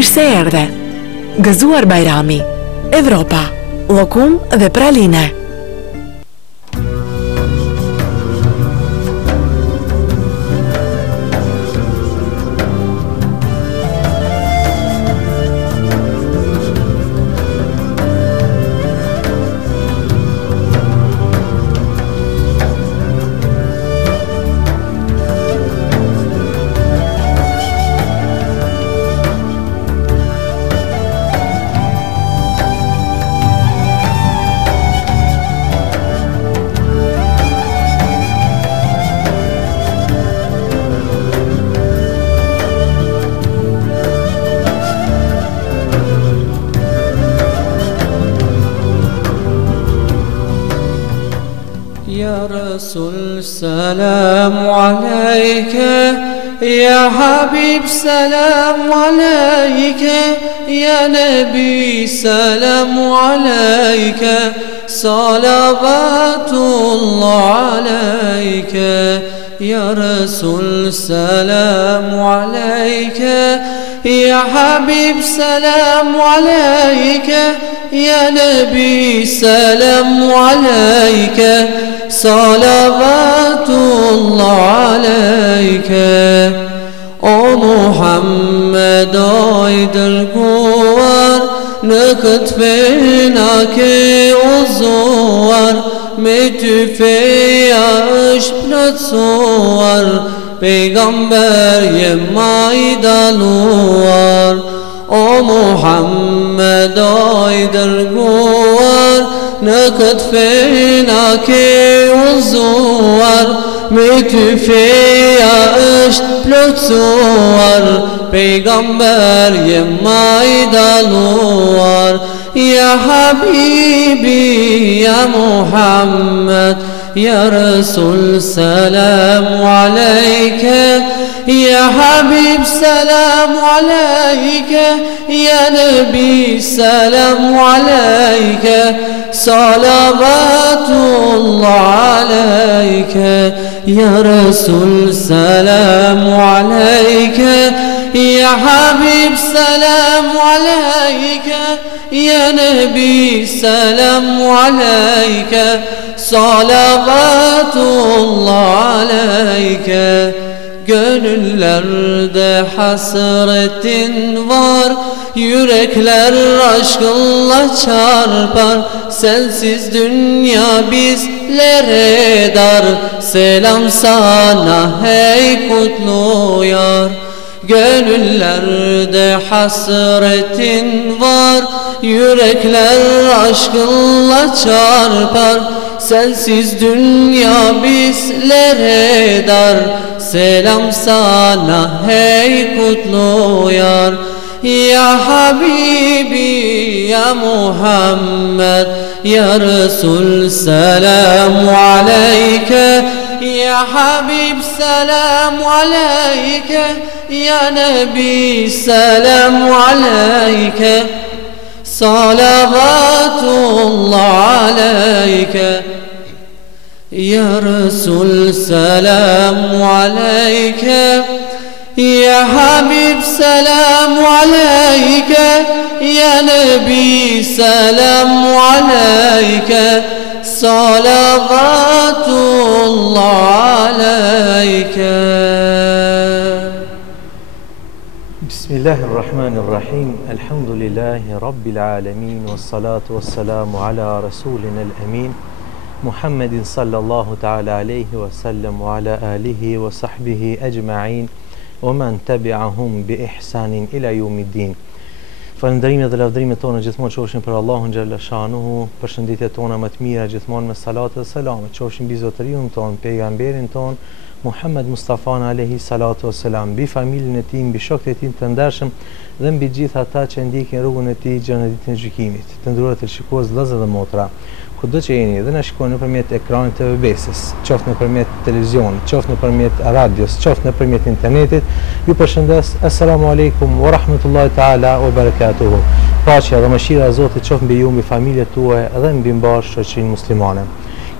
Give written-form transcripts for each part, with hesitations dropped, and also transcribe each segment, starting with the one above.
Mirë se erdhe. Gëzuar Bajrami, Evropa, llokum dhe praline. السلام عليك يا حبيب سلام عليك يا نبي سلام عليك صلوات الله عليك يا رسول سلام عليك يا حبيب سلام عليك يا نبي سلام عليك صلوات الله عليك O Muhammed aydırguvar Ne kıtfena ke uzuvar Me tüfeya işpnatsuvar Peygamber yemaydaluvar O Muhammed aydırguvar Ne kıtfena ke uzuvar Me tüfeya işpnatsuvar Peygamber yemaydaluvar Ya Habibi ya Muhammed Ya Resul selamu aleyke Ya Habib selamu aleyke Ya Nebi selamu aleyke Salavatullah aleyke Ya Resul selamu aleyke Ya Habib selamu aleyke Ya Nebi selamu aleyke Salavatullah aleyke Gönüllerde hasretin var Yürekler aşkınla çarpar Sensiz dünya bizlere dar Selam sana hey kutlu yar Gönüllerde hasretin var Yürekler aşkınla çarpar Sensiz dünya bizlere dar Selam sana hey kutlu yar Ya Habibi ya Muhammed Ya Resul selamu aleyke Ya Habib selamu aleyke Ya Nebi selamu aleyke Salavatullah aleyke Ya Resul selamu aleyke Ya Habib selamu aleyke Ya Nebi selamu aleyke Salavatullah aleyke Bismillahirrahmanirrahim Elhamdülillahi Rabbil alemin Vessalatu vesselamu ala Resulinel emin Muhammedin sallallahu ta'ala aleyhi ve sellem Ve ala alihi ve sahbihi ecma'in Ve men tabi'ahum bi ihsanin ila yumiddin Falënderimet dhe lavdrimet tona gjithmonë qofshin për Allahun xhalla shanuhu, përshëndetjet tona më të mira gjithmonë me salat dhe selamet qofshin mbi zotëriun ton, pejgamberin ton Muhammed Mustafa alayhi salatu wassalam, mbi familjen e tij, mbi shokët e tij të ndershëm dhe mbi gjithë ata që ndjekin rrugën e tij gjatë ditën e gjykimit. Të nderuar të shikues, vëllezër dhe motra, kudo që jeni dhe na shikoni nëpërmjet ekranit të TVBS-s, qoftë nëpërmjet televizionit, qoftë nëpërmjet radios, qoftë nëpërmjet internetit, ju përshëndes. Assalamu alaikum wa rahmatullahi taala wa barakatuhu. Paqja dhe mëshira e Zotit qoftë mbi ju, mbi familjet tuaja dhe mbi mbar shoqërinë muslimane.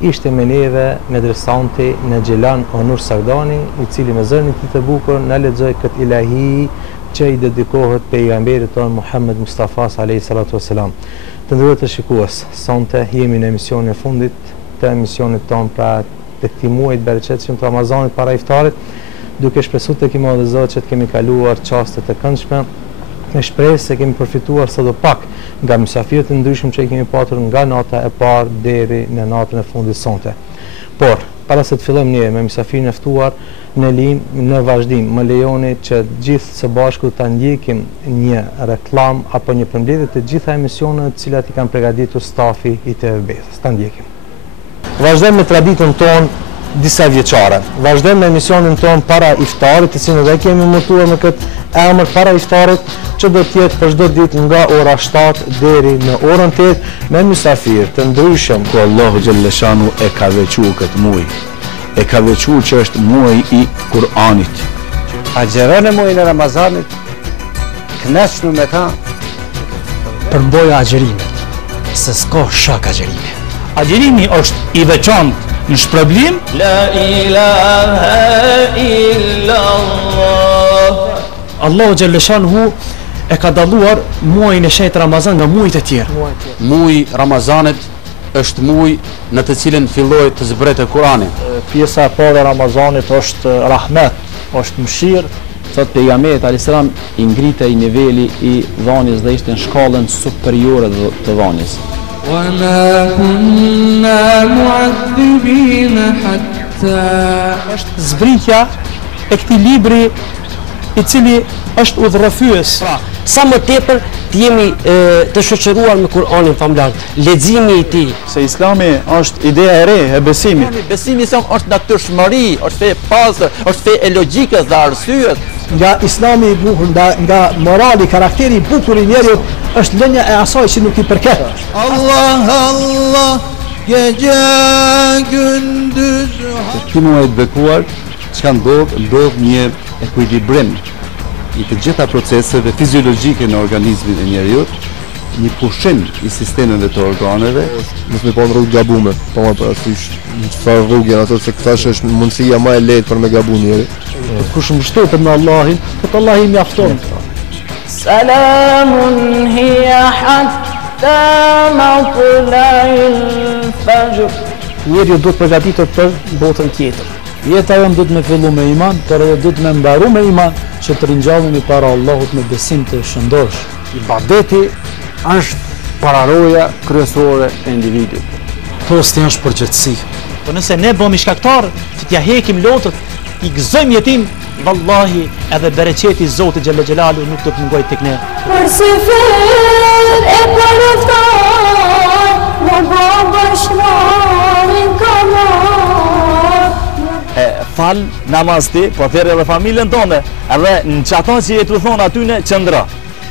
Ishte me neve Medresanti në Gjelan Onur Sagdani, I cili me zërin e tij të bukur na lexoi këtë ilahi që i dedikohet pejgamberit tonë Muhammed Mustafa alayhi salatu wassalam. Të nderuar shikues, sonte jemi në emisionin e fundit të emisionit tonë pra të këtij muaji të bereqetshëm të Ramazanit para iftarit, duke shpresuar tek i Madh Zot që të kemi kaluar çaste të këndshme, me shpresë se kemi përfituar sadopak nga mysafirët e ndryshëm që kemi patur nga nata e parë deri në natën e fundit sonte. Por, para se të fillojmë një me mysafirin e ftuar në vazhdim, më lejoni që gjithë së bashku ta ndjekim një reklam apo një përmbledhje të gjitha emisionet të cilat i kanë përgatitur stafi i TV-s. Ta ndjekim. Vazhdojmë me traditën tonë disa vjeçare. Vazhdojmë me emisionin tonë para iftarit, të cilën edhe kemi montuar me këtë emër para iftarit, që do të jetë për çdo ditë nga ora 7 deri në orën 8 me mysafir të ndryshëm. Ku Allahu xhalleshanu e ka veçuar këtë muaj. E ka veçuar që është muaji i Kur'anit. Agjerën e muajin e Ramazanit, kënaqshëm me ta, përmboja agjerimet, se s'ka shak agjerime. Agjerimi është i veçantë në shpërblim. La ilaha illallah. Allahu xhaleshanhu e ka dalluar muajin e shenjtë Ramazan nga muajt e tjerë. Muaji Ramazanit është muaj në të cilin filloi të zbretë Kurani. Pjesa e parë e Ramazanit është rahmet, është mëshirë. Thot pejgamberi alayhis salam i ngritej niveli i dhënies dhe ishte në shkallën superiore të dhënies. وما كنا معذبين حتى është zbritja e këtij libri i cili është udhërrëfyes. Sa më tepër të jemi të shoqëruar me Kur'anin famlar, leximi i tij. Se Islami është ideja e re e besimit. Besimi islam është natyrshmëri, është fe e pastër, është fe e logjikës dhe arsyes. Nga Islami i bukur, nga morali, karakteri i bukur i njeriut është lënia e asaj që nuk i përket. Allah Allah, gece gündüz. Këtij muaji të bekuar, çka ndodh një ekuilibrim i të gjitha proceseve fiziologjike në organizmin e njeriut, një pushim i sistemeve të organeve. Mos me pa në rrugë gabume, pa ma parasysh në çfarë rrugë janë ato, se këtash është mundësia më e lehtë për me gabu njeri. Kush mbështetet në Allahin, po Allahi mjafton. Salamun hiya hatta matla'il fajr. Njeriu duhet përgatitet për botën tjetër. Jeta jonë duhet me fillu me iman, por edhe duhet me mbaru me iman, që të ringjallemi para Allahut me besim të shëndosh. Ibadeti është pararoja kryesore e individit. Posti është përgjithësi. Po nëse ne bëhemi shkaktar që t'ja hekim lotët, i gëzojmë jetim, vallahi edhe bereqeti i Zotit xhalla xhelalu nuk do të mungojë tek ne. Për sefer e përftar, në babashmarin kamar. Fal namaz ti, po thërë edhe familjen tonë, edhe në çato që jetu thon aty në qendra.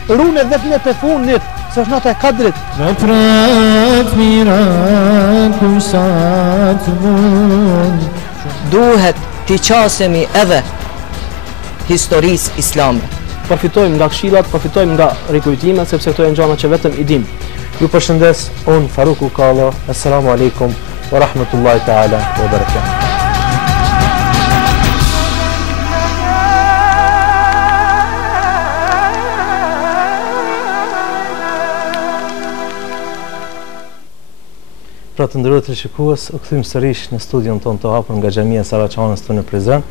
Rune vetëm të fundit, se është nata e Kadrit. Veprat mirat kusat mund. Duhet të qasemi edhe historisë islame. Përfitojmë nga këshillat, përfitojmë nga rikujtimet, sepse këto janë gjëra që vetëm i dim. Ju përshëndes, unë Faruk Ukalla. Assalamu alaikum wa rahmatullahi ta'ala wa barakatuh. Pra të nderuar të shikues, u kthym sërish në studion tonë të hapur nga xhamia Saraçanës tonë në Prizren.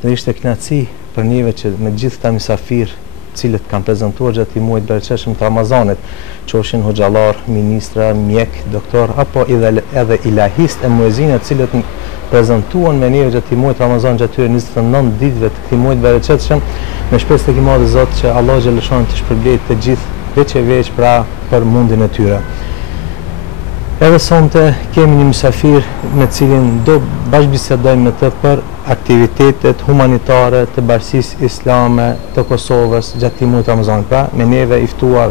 Dhe ishte kënaqësi për neve që me gjithë këta mysafir, cilët kanë prezantuar gjatë muajit bereqetshëm të Ramazanit, qofshin hoxhallar, ministra, mjek, doktor apo edhe ilahist e muezinat, të cilët prezantuan me neve gjatë muajit Ramazan gjatë tyre 29 ditëve të këtij muajit bereqetshëm, me shpresë tek i Madh Zot që Allah xhaleshon të shpërblejë të gjithë veç e veç pra për mundin e tyre. Edhe sonte kemi një mysafir me cilin do bashkëbisedojmë me të për aktivitetet humanitare të Bashkisë Islame të Kosovës gjatë muajit Ramazan. Pra, me neve i ftuar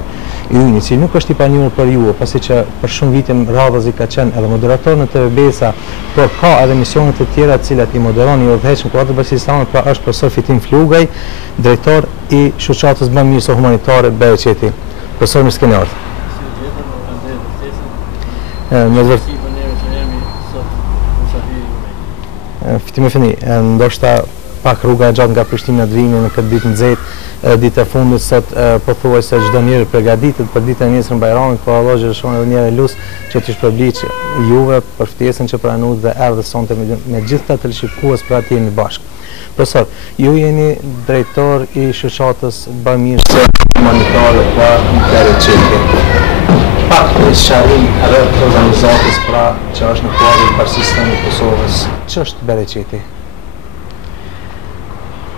Yni, i cili nuk është i panjohur për ju, pasi që për shumë vite radhazi ka qenë edhe moderator në TV Besa, por ka edhe misione të tjera të cilat i moderon i udhëheqëm kuadër Bashkisë Islame, pra është profesor Fitim Flugaj, drejtor i shoqatës bamirëse humanitare Bereqeti. Profesor, mirë se keni ardhur. Fitim e fini, ndoshta pak rruga e gjatë nga Prishtina të vini në këtë ditë nxehtë, ditë e fundit sot pothuajse çdo njeri përgatitet për ditën e nesër Bajramit, po Allah xhëshon edhe një herë lut që të shpërbliç juve për ftesën që pranuat dhe erdhë sonte me gjithë ata teleshikues për atje në bashkë. Profesor, ju jeni drejtor i shoqatës bamirëse humanitare për Bereqeti. Pak të sqarim rreth organizatës pra që është në kuadrin e sistemit të Kosovës. Ç'është Bereqeti?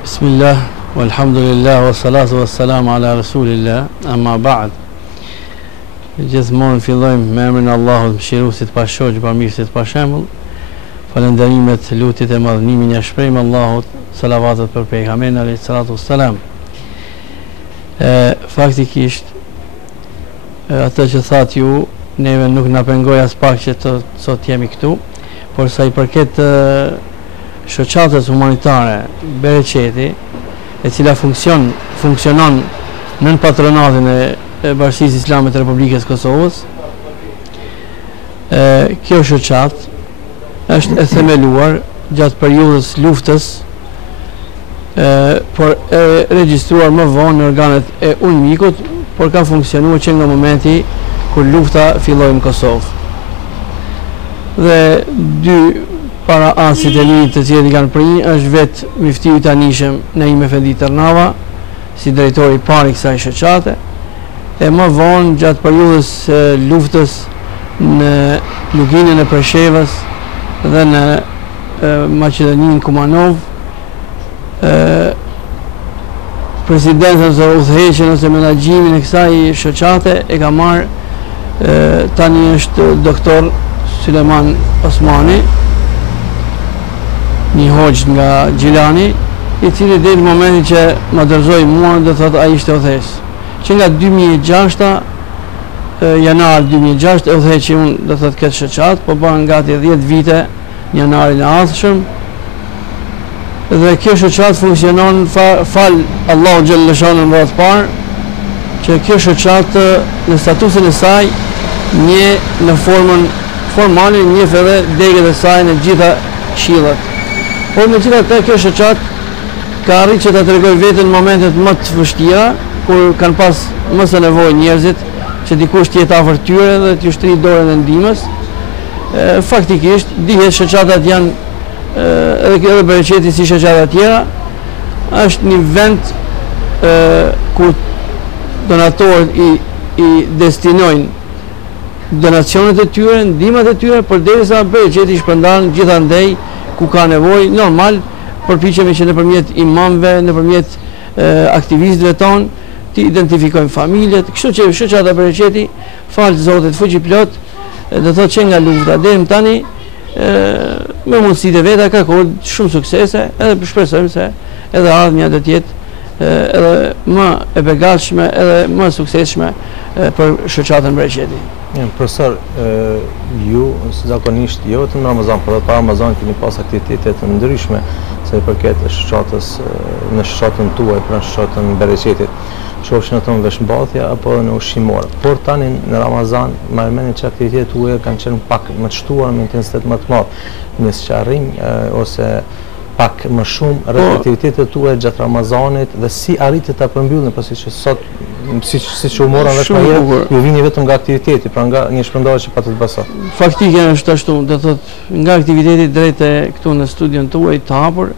Bismillah, walhamdulillah, wassalatu wassalamu ala rasulillah, amma ba'd. Gjithmonë fillojmë me emrin e Allahut, mëshiruesit pa shoq, bamirësit pa shembull. Falënderimet, lutjet e madhnimin ja shprehim Allahut, salavatet për pejgamberin alayhi salatu wassalam. Faktikisht atë që thatë ju, neve nuk na pengoj as pak që sot jemi këtu, por sa i përket shoqatës humanitare Bereqeti, e cila funksionon nën patronatin e Bashkisë Islame të Republikës Kosovës, kjo shoqatë është e themeluar gjatë periudhës luftës, por e regjistruar më vonë në organet e UNMIK-ut, por ka funksionuar që nga momenti kur lufta filloi në Kosovë. Dhe dy para anësit e linjit të cilët i kanë prinj është vetë Miftiu i tanishëm Naim Efendi Tërnava, si drejtori i parë i kësaj shoqate, e më vonë gjatë periudhës luftës në luginën e Preshevës dhe në Maqedoninë Kumanov, presidentën ose udhëheqjen ose menaxhimin e kësaj shoqate e ka marrë tani është doktor Suleman Osmani, një hoxh nga Gjilani, i cili deri në momentin që më dorëzoi mua, do thotë ai ishte udhëheq. Që nga 2006, janar 2006, e udhëheqi unë, do thotë këtë shoqat, po bën gati 10 vite në janarin e ardhshëm. Dhe kjo shoqat funksionon fal Allahu xhallahu xhallahu në radhë parë, që kjo shoqat në statusin e saj një në formën formale, një edhe degët e saj në gjitha këshillat. Por me gjitha të kjo shoqat ka arrit që ta tregoj veten në momentet më të vështira, kur kanë pas më së nevojë njerëzit që dikush të jetë afër tyre dhe t'ju shtrijë dorën e ndihmës. Faktikisht dihet shoqatat janë edhe Bereqeti si shoqata tjera, është një vend ku donatorët i destinojnë donacionet e tyre, ndihmat e tyre, përderisa Bereqeti shpërndan gjithandej ku ka nevojë. Normal përpiqemi që nëpërmjet imamëve, nëpërmjet aktivistëve tonë të identifikojmë familjet, kështu që shoqata Bereqeti, falë Zotit fuqi plot, do thotë që nga lufta deri më tani me mundësitë e veta ka kohë shumë suksese, edhe shpresojmë se edhe ardhmja do të jetë edhe më e begatshme, edhe më suksesshme për shoqatën Bereqeti. Profesor, ju zakonisht jo vetëm në Ramazan, por edhe para Ramazan keni pas aktivitete të ndryshme sa i përket shoqatës në shoqatën tuaj, pra shoqatën Bereqetit. Qofshin ato në veshmbathja apo në ushqimore. Por tani në Ramazan, më mendin që aktivitetet tuaja kanë qenë pak më të shtuara me intensitet më të madh. Në sqarim ose pak më shumë rreth aktivitetet tuaja gjatë Ramazanit dhe si arritët ta përmbyllni, pasi që sot siç u morën vesh më ju vini vetëm nga aktiviteti, pra nga një shpërndarje që patut bësa. Faktikisht është ashtu, do thotë nga aktiviteti drejt këtu në studion tuaj të hapur,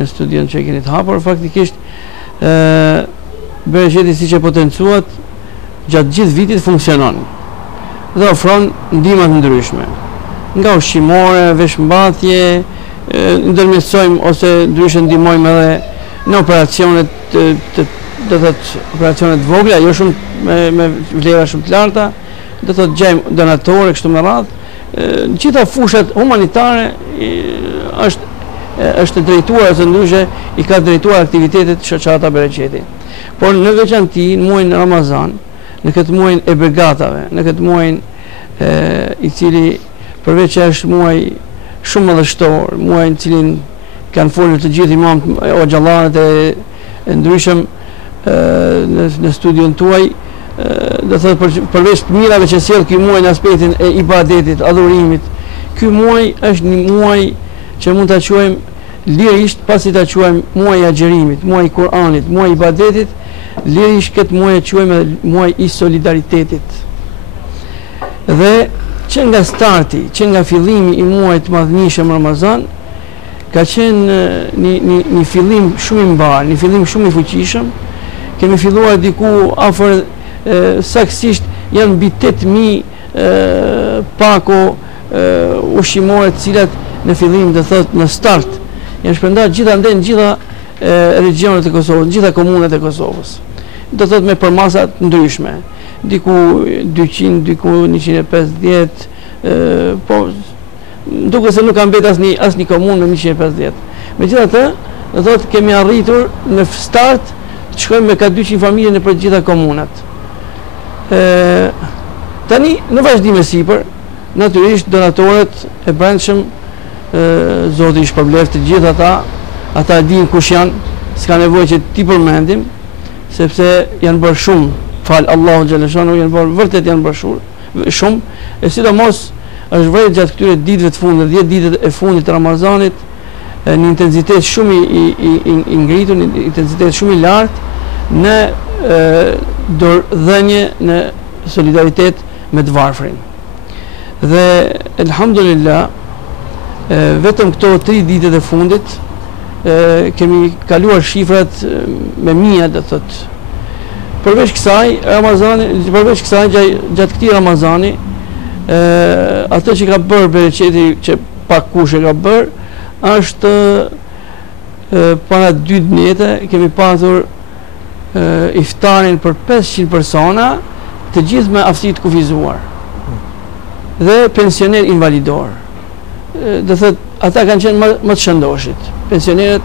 në studion që keni të hapur, faktikisht Bereqeti siç e potencuat gjatë gjithë vitit funksionon dhe ofron ndihma të ndryshme, nga ushqimore, veshmbathje, ndërmjetësojmë ose ndryshe ndihmojmë edhe në operacionet do thotë operacionet vogla, jo shumë me vlera shumë të larta, do thotë gjejmë donatorë kështu me radhë. Në gjitha fushat humanitare është drejtuar ose ndryshe i ka drejtuar aktivitetet shoqata Bereqeti. Por në veçanti në muajin Ramazan, në këtë muajin e begatave, në këtë muajin i cili përveç që është muaj shumë madhështor, muaj në cilin kanë folur të gjithë imamët o xhallarët e ndryshëm në studion tuaj, do thotë përveç mirave që sjell ky muaj në aspektin e ibadetit, adhurimit, ky muaj është një muaj që mund ta quajmë lirisht pasi ta quajmë muaj i agjerimit, muaj i Kur'anit, muaj i ibadetit, lirisht këtë muaj e quajmë muaj i solidaritetit. Dhe që nga starti, që nga fillimi i muajit madhënishëm Ramazan, ka qenë një fillim shumë i mbar, një fillim shumë i fuqishëm. Kemi filluar diku afër saktësisht janë mbi 8.000 pako ushqimore të cilat në fillim do thotë në start janë shpërndar gjithandej në gjitha regionet e Kosovës, në gjitha komunet e Kosovës. Do thotë me përmasa të ndryshme, diku 200, diku 150, po duke se nuk ka mbet asnjë komunë me 150. Megjithatë, do thotë kemi arritur në start të shkojmë me ka 200 familje në për gjitha komunat. Tani në vazhdim e sipër, natyrisht donatorët e brendshëm, Zoti i shpërbleft të gjithë ata e dinë kush janë, s'ka nevojë që ti përmendim, sepse janë bërë shumë, fal Allahu xhaleshanu, vërtet janë bërë shumë, e sidomos është vërtet gjatë këtyre ditëve të fundit, 10 ditët e fundit të Ramazanit, një intensitet shumë i ngritur, një intensitet shumë i lartë në dhënje, në solidaritet me të varfrin. Dhe elhamdulillah, vetëm këto 3 ditët e fundit kemi kaluar shifrat me mija, do thotë. Përveç kësaj gjatë këtij Ramazani, atë që ka bërë bereqeti, që pak kush e ka bërë, është para 2 dnete kemi pasur iftarin për 500 persona, të gjithë me aftësi të kufizuar dhe pensioner invalidor. Do thotë, ata kanë qenë më të shëndoshit. Pensionerët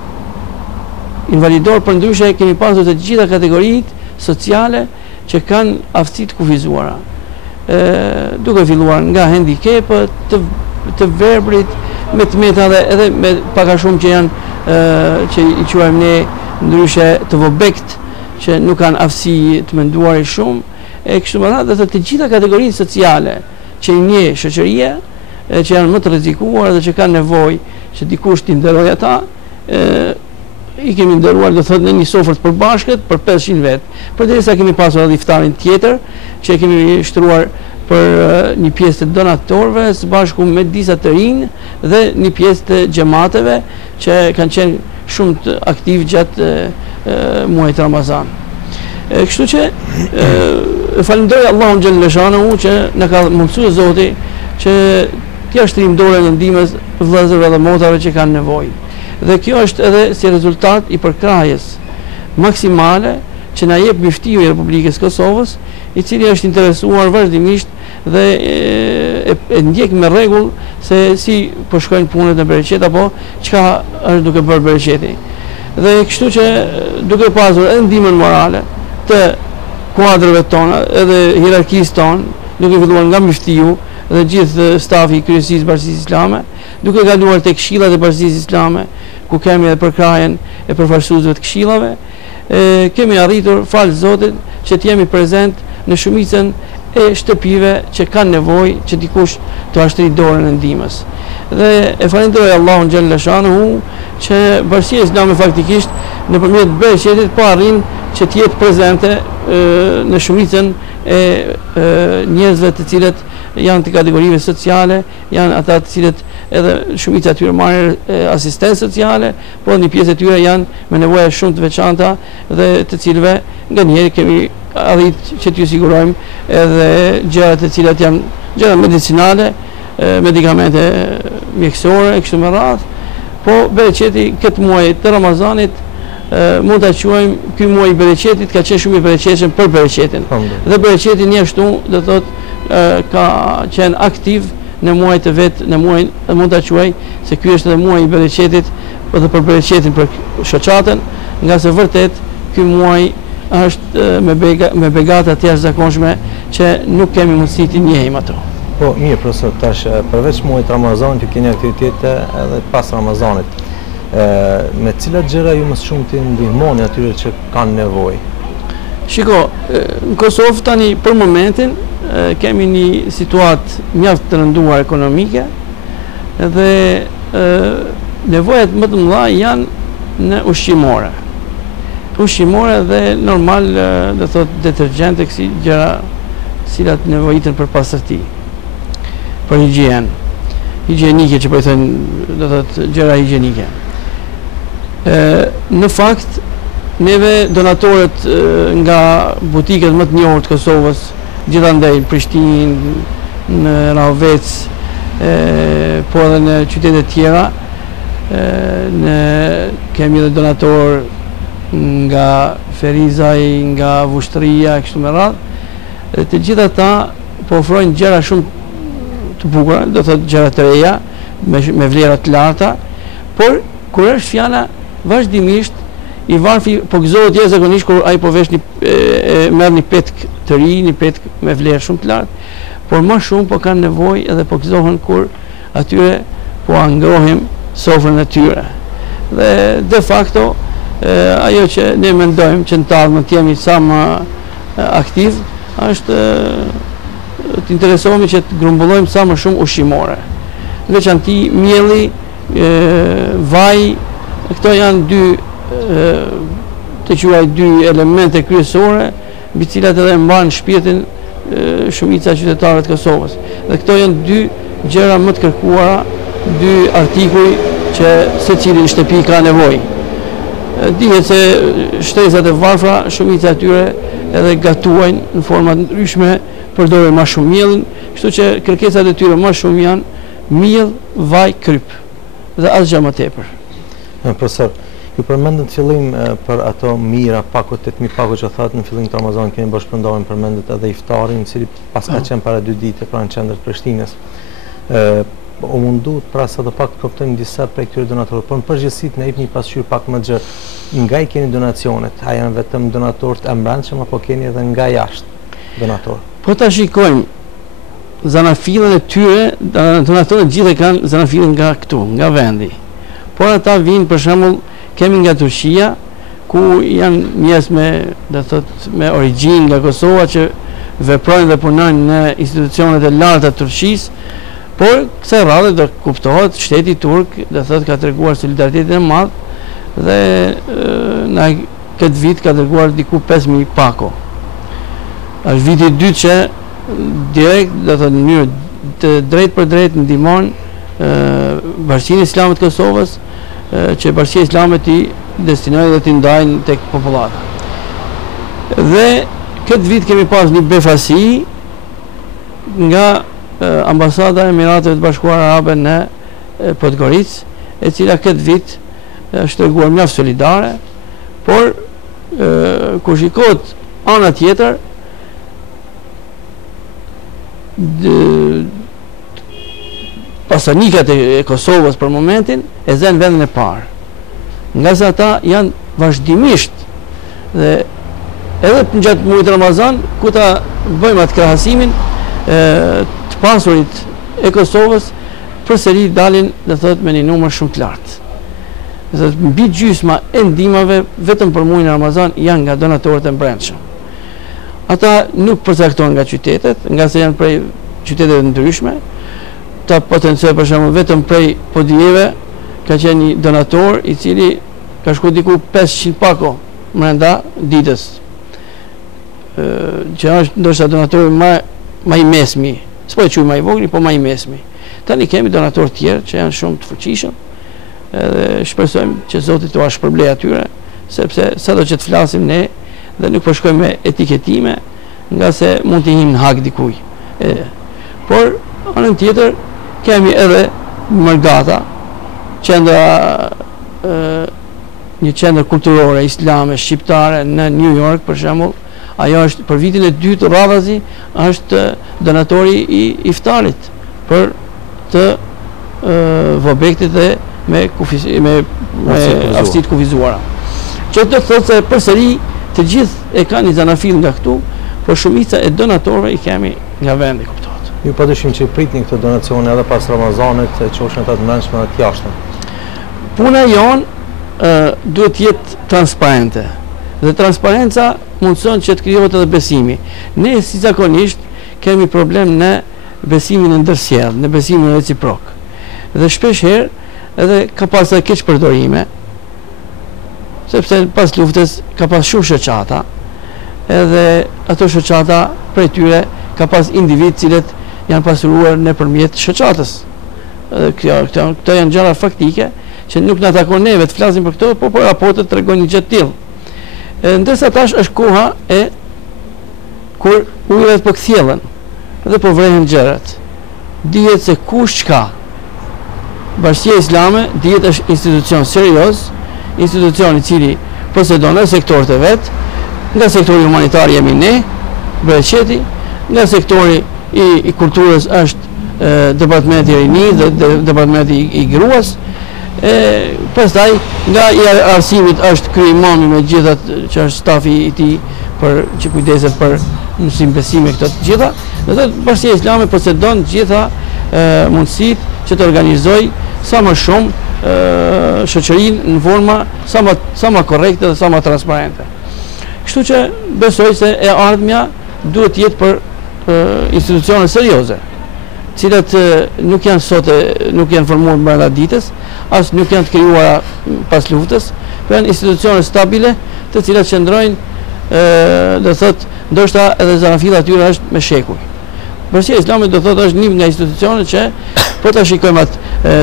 invalidor përndryshe kemi pasur të gjitha kategoritë sociale që kanë aftësi të kufizuara. Duke filluar nga handicapët, të verbrit, me të meta edhe me paka shumë që janë që i quajmë ne ndryshe të vobekt, që nuk kanë aftësi të menduari shumë, e kështu me radhë, dhe të gjitha kategoritë sociale që i nje shoqëria, që janë më të rrezikuar dhe që kanë nevojë që dikush t'i nderojë ata, i kemi nderuar, do thotë, në një sofër të përbashkët për 500 vetë. Përderisa kemi pasur edhe iftarin tjetër, që kemi shtruar për një pjesë të donatorëve së bashku me disa të rinj dhe një pjesë të xhamateve që kanë qenë shumë të aktiv gjatë muajit Ramazan. Kështu që falenderoj Allahun xhaleshanu që na ka mundsuar Zoti që t'ia shtrim dorën e ndihmës vëllezërve dhe motrave që kanë nevojë. Dhe kjo është edhe si rezultat i përkrahjes maksimale që na jep Miftiu i Republikës Kosovës, i cili është interesuar vazhdimisht dhe e ndjek me rregull se si po shkojnë punët në bereqet apo çka është duke bërë bereqeti. Dhe kështu që duke pasur edhe ndihmën morale të kuadrëve tona, edhe hierarkisë tonë, duke filluar nga Miftiu dhe gjithë stafi i kryesisë Bashkisë Islame, duke kaluar tek këshillat e Bashkisë Islame, ku kemi edhe përkrajen e përfaqësuesve të këshillave, kemi arritur fal Zotit që të jemi prezent në shumicën e shtëpive që kanë nevojë që dikush të ashtri dorën e ndihmës. Dhe e falenderoj Allahun xhaleshanuhu që Bashkia Islame faktikisht nëpërmjet bereqetit po arrin që të jetë prezente në shumicën e njerëzve të cilët janë të kategorive sociale, janë ata të cilët edhe shumica e tyre marrin asistencë sociale, por një pjesë e tyre janë me nevoja shumë të veçanta dhe të cilëve nganjëherë kemi arrit që t'ju sigurojmë edhe gjërat të cilat janë gjëra medicinale, medikamente mjekësore e kështu me radhë, po bereqeti këtë muaj të Ramazanit mund ta quajmë ky muaj i bereqetit ka qenë shumë i bereqetshëm për bereqetin. Dhe bereqeti njështu do thotë ka qenë aktiv në muaj të vetë, në muaj mund ta quaj se ky është edhe muaj i bereqetit dhe për bereqetin për shoqatën, nga se vërtet ky muaj është me begata të jashtëzakonshme që nuk kemi mundësi t'i njohim ato. Po, mirë, profesor, tash përveç muajit Ramazanit ju keni aktivitete edhe pas Ramazanit. Me cilat gjëra ju më shumë të ndihmoni atyre që kanë nevojë? Shiko, në Kosovë tani për momentin kemi një situatë mjaft të rënduar ekonomike dhe nevojat më të mëdha janë në ushqimore. Ushqimore dhe normal do thot detergjente, kësi gjëra cilat nevojiten për pastërti, për higjienike që po i thënë, do thot gjëra higjienike. Në fakt, neve donatorët nga butiket më të njohur të Kosovës, gjithandaj në Prishtinë, në Rahovec, po edhe në qytetet tjera, kemi edhe donatorë nga Ferizaj, nga Vushtëria, kështu me radhë, të gjitha ta po ofrojnë gjëra shumë të bukura, do thotë gjëra të reja, me vlera të larta, por kur është fjala vazhdimisht i varfi po gëzohet jashtëzakonisht kur ai po vesh merr një petk të ri, një petk me vlerë shumë të lartë, por më shumë po kanë nevojë edhe po gëzohen kur atyre po angrohim sofrën e tyre. Dhe de facto ajo që ne mendojmë që në të ardhmen të jemi sa më aktiv është të interesohemi që të grumbullojmë sa më shumë ushqimore. Veçanti mielli, vaj, këto janë dy elemente kryesore mbi cilat edhe mban shpirtin shumica e qytetarëve të Kosovës. Dhe këto janë dy gjëra më të kërkuara, dy artikuj që secili shtëpi ka nevojë. Dihet se shtresat e varfra, shumica e tyre edhe gatuajnë në forma të ndryshme, përdoren më shumë mielin, kështu që kërkesat e tyre më shumë janë miell, vaj, kryp dhe asgjë më tepër. Profesor, ju përmendët fillim për ato mira, pakut 8.000 pakut që thatë në fillim të Ramazan, kemi bashkëpunduar, përmendët edhe iftarin, i cili pas ka qenë para 2 ditë pranë qendrës së Prishtinës. O mundu pra sa do pak të koptojmë disa prej këtyre donatorëve, por në përgjithësi ne jepni pasqyrë pak më gjatë nga i keni donacionet, a janë vetëm donatorët e brendshëm apo keni edhe nga jashtë donatorë? Po ta shikojmë zanafilën e tyre, donatorët gjithë kanë zanafilën nga këtu, nga vendi. Por ata vinë për shembull, kemi nga Turqia, ku janë njerëz me origjinë nga Kosova që veprojnë dhe punojnë në institucionet e larta të Turqisë. Por kësaj radhe do kuptohet shteti turk do thotë ka treguar solidaritetin e madh dhe në këtë vit ka treguar diku 5.000 pako. Është viti i dytë që direkt do thotë në mënyrë të drejtë për drejtë ndihmon Bashkinë Islame të Kosovës, që Bashkia Islame ti destinojë dhe ti ndajnë tek popullata. Dhe këtë vit kemi pas një befasi nga Ambasada e Emirateve të Bashkuara Arabe në Podgoricë, e cila këtë vit është treguar mjaft solidare, por kur shikohet ana tjetër, pasanikat e Kosovës për momentin e zënë vendin e parë. Nga se ata janë vazhdimisht dhe edhe gjatë muajit Ramazan, ku ta bëjmë atë krahasimin, të pasurit e Kosovës përsëri dalin dhe thot me një numër shumë të lartë. Dhe thot mbi gjysma e ndihmave vetëm për muajin e Ramazan janë nga donatorët e brendshëm. Ata nuk përcaktohen nga qytetet, nga se janë prej qyteteve të ndryshme. Ta potencioj për shembull vetëm prej Podijeve ka qenë një donator i cili ka shku diku 500 pako brenda ditës. Që është ndoshta donatori më i mesmi, s'po e quaj më i vogël, po më i mesmi. Tani kemi donatorë tjerë që janë shumë të fuqishëm, edhe shpresojmë që Zoti t'u shpërblej atyre, sepse sado që të flasim ne dhe nuk po shkojmë me etiketime, nga se mund të him në hak dikuj. Por anën tjetër kemi edhe Mërgata, një qendër kulturore islame shqiptare në New York për shembull. Ajo është për vitin e dytë radhazi është donatori i iftarit për të vobektit dhe me aftësitë kufizuara. Që do të thotë se përsëri të gjithë e kanë një zanafil nga këtu, por shumica e donatorëve i kemi nga vendi, kuptohet. Ju padyshim që pritni këto donacione edhe pas Ramazanit, qofshin ata të brendshme dhe të jashtëm. Puna jonë duhet të jetë transparente. Dhe transparenca mundson që të krijohet edhe besimi. Ne si zakonisht kemi problem në besimin e ndërsjellë, në besimin reciprok. Dhe shpesh herë edhe ka pas edhe keq përdorime, sepse pas luftës ka pas shumë shoqata, edhe ato shoqata prej tyre ka pas individ cilët janë pasuruar nëpërmjet shoqatës. Këto janë gjëra faktike që nuk na takon neve të flasim për këto, por raportet tregojnë një gjë të tillë. Ndërsa tash është koha e kur ujërat po kthjellën dhe po vrehen gjërat. Dihet se kush çka. Bashkia Islame dihet është institucion serioz, institucion I cili posedon në sektorët e vet, nga sektori humanitar jemi ne, Breqeti, nga sektori I kulturës është departamenti I rinjë dhe departamenti I gruas, pastaj nga I arsimit është kryemami me gjithat që është stafi I tij për që kujdeset për mësim besime këto të gjitha, dhe Bashkia Islame posedon gjitha mundësitë që të organizojë sa më shumë shoqërinë në forma sa më korrekte dhe sa më transparente. Kështu që besoj se e ardhmja duhet jetë për institucione serioze, cilat nuk janë sot nuk janë formuar brenda ditës, as nuk janë të krijuara pas luftës, por janë institucione stabile, të cilat qëndrojnë do thotë ndoshta edhe zanafilla e tyre është me shekuj. Bashkia Islame do thotë është një nga institucionet që po ta shikojmë atë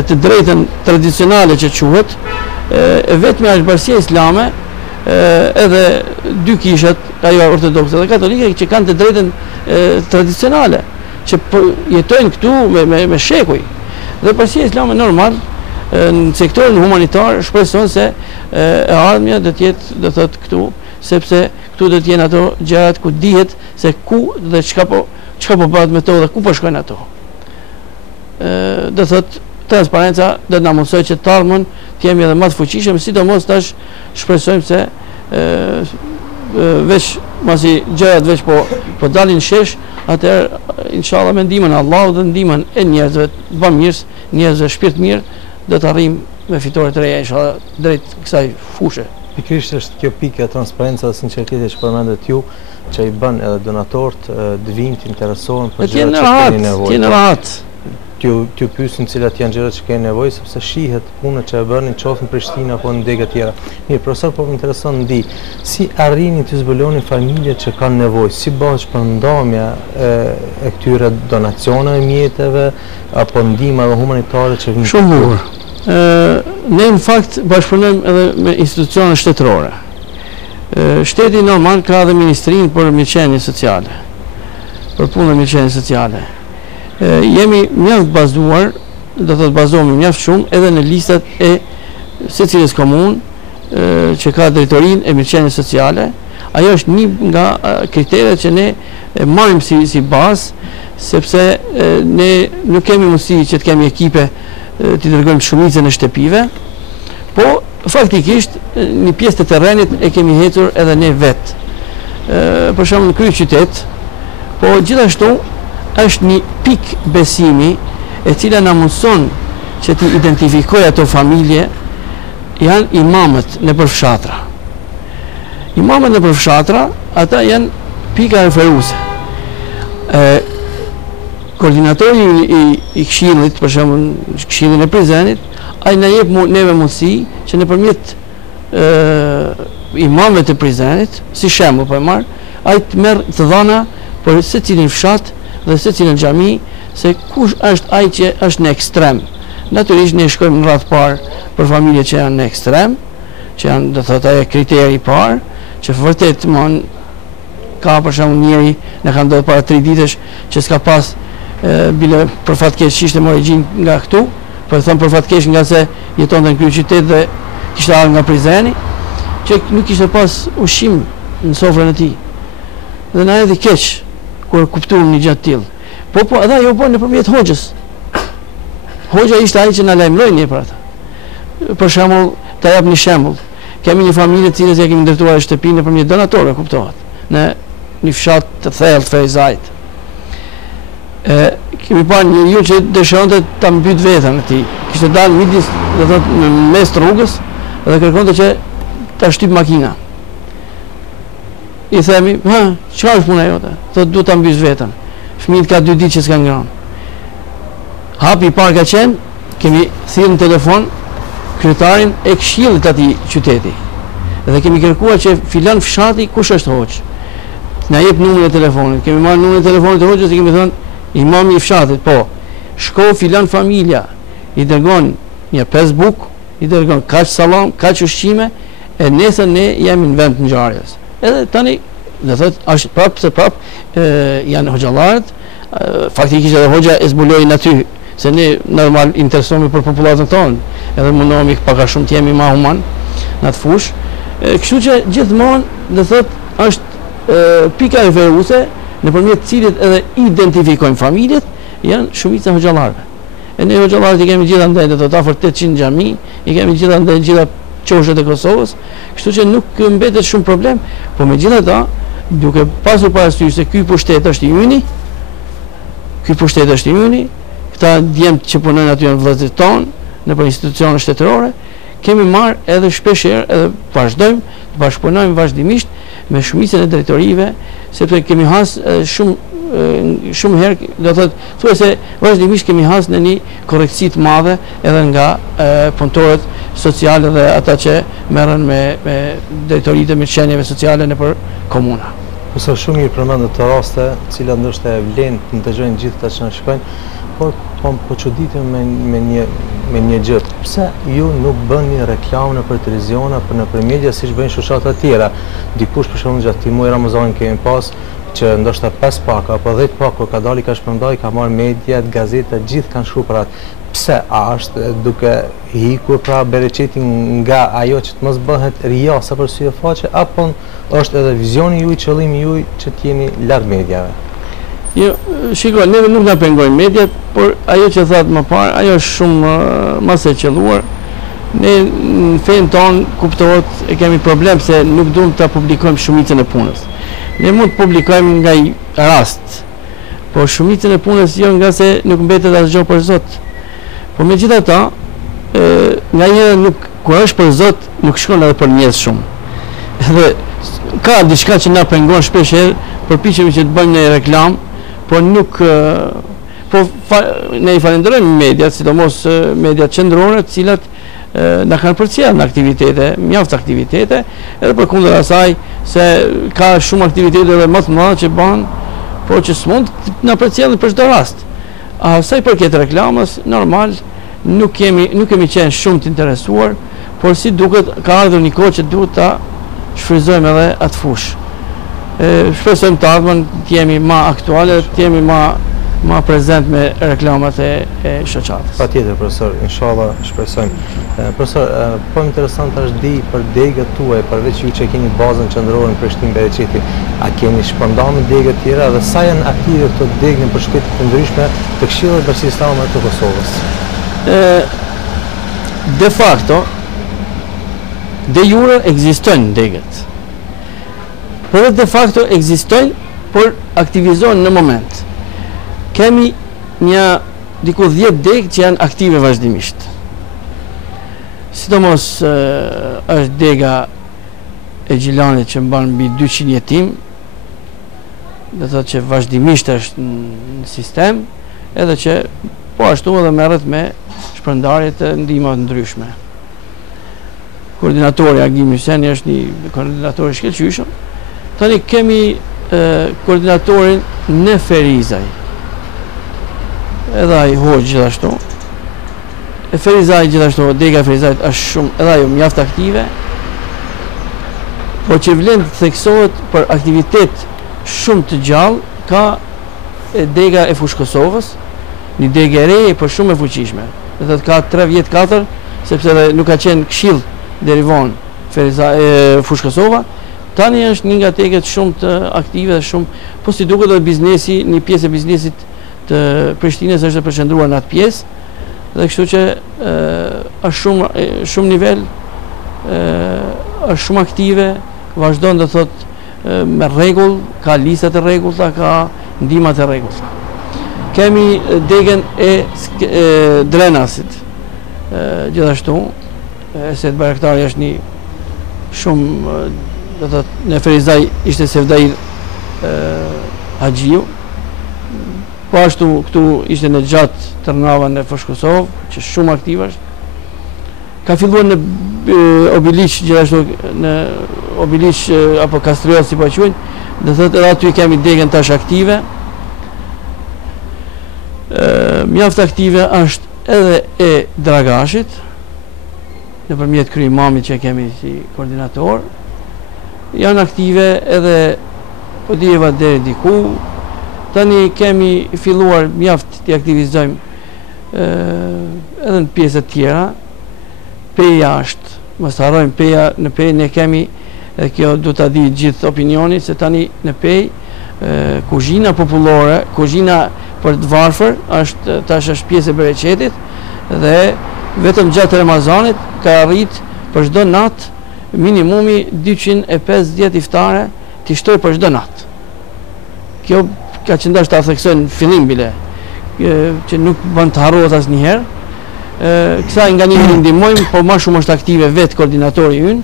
të drejtën tradicionale që quhet, vetëm është Bashkia Islame edhe dy kishat, ajo ortodokse dhe katolike, që kanë të drejtën tradicionale, që jetojnë këtu me shekuj. Dhe Bashkia Islame normal në sektorin humanitar shpreson se e ardhmja do të jetë do thotë këtu, sepse këtu do të jenë ato gjërat ku dihet se ku dhe çka po bëhet me to dhe ku po shkojnë ato. Do thotë transparenca do të na mundsojë që të ardhmen të jemi edhe më të fuqishëm, sidomos tash shpresojmë se veç masi gjërat veç po dalin shesh, atëherë inshallah me ndihmën e Allahut dhe ndihmën e njerëzve të bamirës, njerëzve shpirt mirë, do të arrijmë me fitore të reja inshallah drejt kësaj fushë. Pikërisht është kjo pikë e transparencës dhe sinqeriteti që përmendet ju, që I bën edhe donatorët të vinë të interesohen për gjërat që keni nevojë. T'jeni rahat. T'ju pyesin cilat janë gjërat që keni nevojë, sepse shihet punët që e bënin qoftë në Prishtinë apo në degë të tjera. Mirë, profesor, po më intereson ndi, si arrini të zbuloni familjet që kanë nevojë, si bëhet shpërndamja e këtyre donacioneve, mjeteve apo ndihma humanitare që vijnë. Shumë bukur. Ne në fakt bashkëpunojmë edhe me institucione shtetërore. Shteti normal ka dhe ministrinë për mirëqenie sociale, për punën e mirëqenies sociale. Jemi mjaft bazuar, do thotë bazohemi mjaft shumë edhe në listat e secilës komunë që ka drejtorinë e mirëqenies sociale. Ajo është një nga kriteret që ne marrim si bazë, sepse ne nuk kemi mundësi që të kemi ekipe të dërgojmë shumicën e shtëpive, po faktikisht një pjesë të terrenit e kemi hetur edhe ne vetë. Për shembull në kryeqytet, po gjithashtu është një pik besimi e cila na mundson që të identifikoj ato familje, janë imamët në përfshatra. Imamët në përfshatra, ata janë pika referuese. Koordinatori I këshillit, për shembull këshillin e Prizrenit, ai na jep neve mundësi që nëpërmjet imamëve të Prizrenit, si shembull po e marr, ai të merr të dhëna për secilin fshat dhe secilin xhami, se kush është ai që është në ekstrem. Natyrisht ne shkojmë në radhë parë për familje që janë në ekstrem, që janë do thotë ai kriteri I parë, që vërtet ka për shembull njëri na ka ndodhur para 3 ditësh që s'ka pas bile për fatkeq ishte origjinë nga këtu, po e them për fatkeq nga se jetonte në kryeqytet dhe kishte ardhur nga Prizreni, që nuk kishte pas ushqim në sofrën e tij. Dhe na erdhi keq kur kuptuam një gjë të tillë. Po edhe ajo po nëpërmjet hoxhës. Hoxha ishte ai që na lajmëroi ne për ata. Për shembull, ta jap një shembull. Kemi një familje të cilës ja kemi ndërtuar shtëpinë nëpërmjet donatorëve, kuptohet, në një fshat të thellë Ferizajt. Kemi parë një ju që dëshironte ta mbyt veten e tij. Kishte dalë midis, do thotë në mes të rrugës dhe kërkonte që ta shtyp makina. I themi, çfarë është puna jote? Thotë duhet ta mbysh veten. Fëmijët ka 2 ditë që s'kan ngrënë. Hapi I parë ka qenë, kemi thirrë në telefon kryetarin e këshillit atij qyteti. Dhe kemi kërkuar që filan fshati kush është hoxh. Na jep numrin e telefonit. Kemi marrë numrin e telefonit të hoxhës dhe kemi thënë imami i fshatit, po. Shko filan familja, i dërgon një Facebook, i dërgon kaq sallam, kaq ushqime, e nesër ne jemi në vend të ngjarjes. Edhe tani, do thotë, është prapë janë hoxhallarët, faktikisht edhe hoxha e zbulojnë aty, se ne normal interesohemi për popullatën tonë, edhe mundohemi pak a shumë të jemi më human në atë fushë. Kështu që gjithmonë, do thotë, është pika e feruese nëpërmjet cilit edhe identifikojmë familjet, janë shumica hoxhallarëve. E ne hoxhallarët i kemi gjithandaj, do thotë, afër 800 xhami, i kemi gjithandaj gjitha qoshet e Kosovës, kështu që nuk mbetet shumë problem, po megjithatë, duke pasur parasysh se ky pushtet është i yni, këta djemtë që punojnë aty në vëllezërit tonë, nëpër institucione shtetërore, kemi marrë edhe shpeshherë edhe vazhdojmë të bashkëpunojmë vazhdimisht me shumicën e drejtorive, sepse kemi hasë shumë herë, do thotë, thuajse vazhdimisht kemi hasë në një korrektësi të madhe edhe nga punëtorët sociale dhe ata që merren me drejtoritë e mirëqenieve sociale nëpër komuna. Ose shumë mirë përmendet të raste, të cilat ndoshta e vlen të dëgjojnë gjithë ata që na shikojnë, por po çuditem me një gjë. Pse ju nuk bëni reklamë nëpër televizion apo nëpër media siç bëjnë shoqata të tjera? Dikush për shembull gjatë muajit Ramazanit kemi pas që ndoshta 5 pak apo 10 pak kur ka dalë ka shpërndaj, ka marrë media, gazetat, gjithë kanë shkruar për atë. Pse a është duke hikur pra bereqeti nga ajo që të mos bëhet rjasa për sy e faqe, apo është edhe vizioni juaj, qëllimi juaj që të jeni larg mediave? Jo, shiko, neve nuk na pengojnë mediat, por ajo që thatë më parë, ajo është shumë mas e qelluar. Ne në fenë tonë kuptohet e kemi problem se nuk duhem të publikojmë shumicën e punës. Ne mund të publikojmë nga i rast, por shumicën e punës jo nga se nuk mbetet asgjë për Zot. Po megjithatë, nga njëra nuk kur është për Zot, nuk shkon edhe për njerëz shumë. Edhe ka diçka që na pengon shpesh herë, përpiqemi që të bëjmë një reklam, por nuk ne i falenderojmë mediat, sidomos mediat qendrore, të cilat na kanë përcjellë në aktivitete, mjaft aktivitete, edhe përkundër asaj se ka shumë aktivitete edhe më të mëdha që bën, por që s'mund na përcjellin për çdo rast. Sa i përket reklamës, normal nuk kemi qenë shumë të interesuar, por si duket ka ardhur një kohë që duhet ta shfryzojmë edhe atë fushë. Shpresojmë të ardhmen të jemi më aktuale, të jemi më prezent me reklamat e shoqatës. Patjetër, profesor, inshallah shpresojmë. Profesor, po interesant është di për degët tuaj, përveç ju që keni bazën qendrore në Prishtinë Bereqeti, a keni shpërndarë degë të tjera dhe sa janë aktive këto degë në përshkretje të ndryshme të Këshillit Bashkistan të Kosovës? De facto, de jure ekzistojnë degët. Por de facto ekzistojnë, por aktivizohen në moment. Kemi një diku 10 degë që janë aktive vazhdimisht. Sidomos është dega e Gjilanit që mban mbi 200 jetim, do të thotë që vazhdimisht është në sistem, edhe që po ashtu edhe merret me shpërndarje të ndihmave ndryshme. Koordinatori Agim Hyseni është një koordinator i shkëlqyeshëm. Tani kemi koordinatorin në Ferizaj, edhe ai hoxh gjithashtu. Ferizaj gjithashtu, dega Ferizajt është shumë, edhe ajo mjaft aktive, por që vlen të theksohet për aktivitet shumë të gjallë, ka dega e Fushë Kosovës, një degë e re por shumë e fuqishme. Do thotë ka 3 vjet 4, sepse nuk ka qenë këshill deri vonë Fushë Kosova. Tani është një nga degët shumë të aktive dhe shumë, po si duket edhe biznesi, një pjesë e biznesit të Prishtinës është përqendruar në atë pjesë, dhe kështu që është shumë nivel, është shumë aktive, vazhdon të thotë me rregull, ka listat e rregullta, ka ndihmat e rregullta. Kemi degën e Drenasit, gjithashtu, se Bayraktari është një shumë, do të thotë, në Ferizaj ishte Sevdail Haxhiu, po ashtu këtu ishte në gjatë Tërnava në Fushë Kosovë, që shumë aktiv është. ka filluar në Obiliq, gjithashtu në Obiliq apo Kastriot si po quajnë, do thotë edhe aty kemi degën tash aktive. Mjaft aktive është edhe e Dragashit, nëpërmjet kryemamit që kemi si koordinator. Janë aktive edhe Podjeva deri diku. Tani kemi filluar mjaft t'i aktivizojmë edhe në pjesët tjera. Peja është, mos harrojmë peja, në pej ne kemi, edhe kjo du t'a di gjithë opinioni, se tani në pej kuzhina popullore, kuzhina për të varfër, tash është pjesë e bereqetit, dhe vetëm gjatë Ramazanit ka arrit për çdo natë minimumi 250 iftare t'i shtoj për çdo natë. Kjo ka që ndoshta ta theksoj në fillim bile, që nuk bën të harrohet asnjëherë. Kësaj nga një ndihmojmë, po më shumë është aktive vetë koordinatori ynë.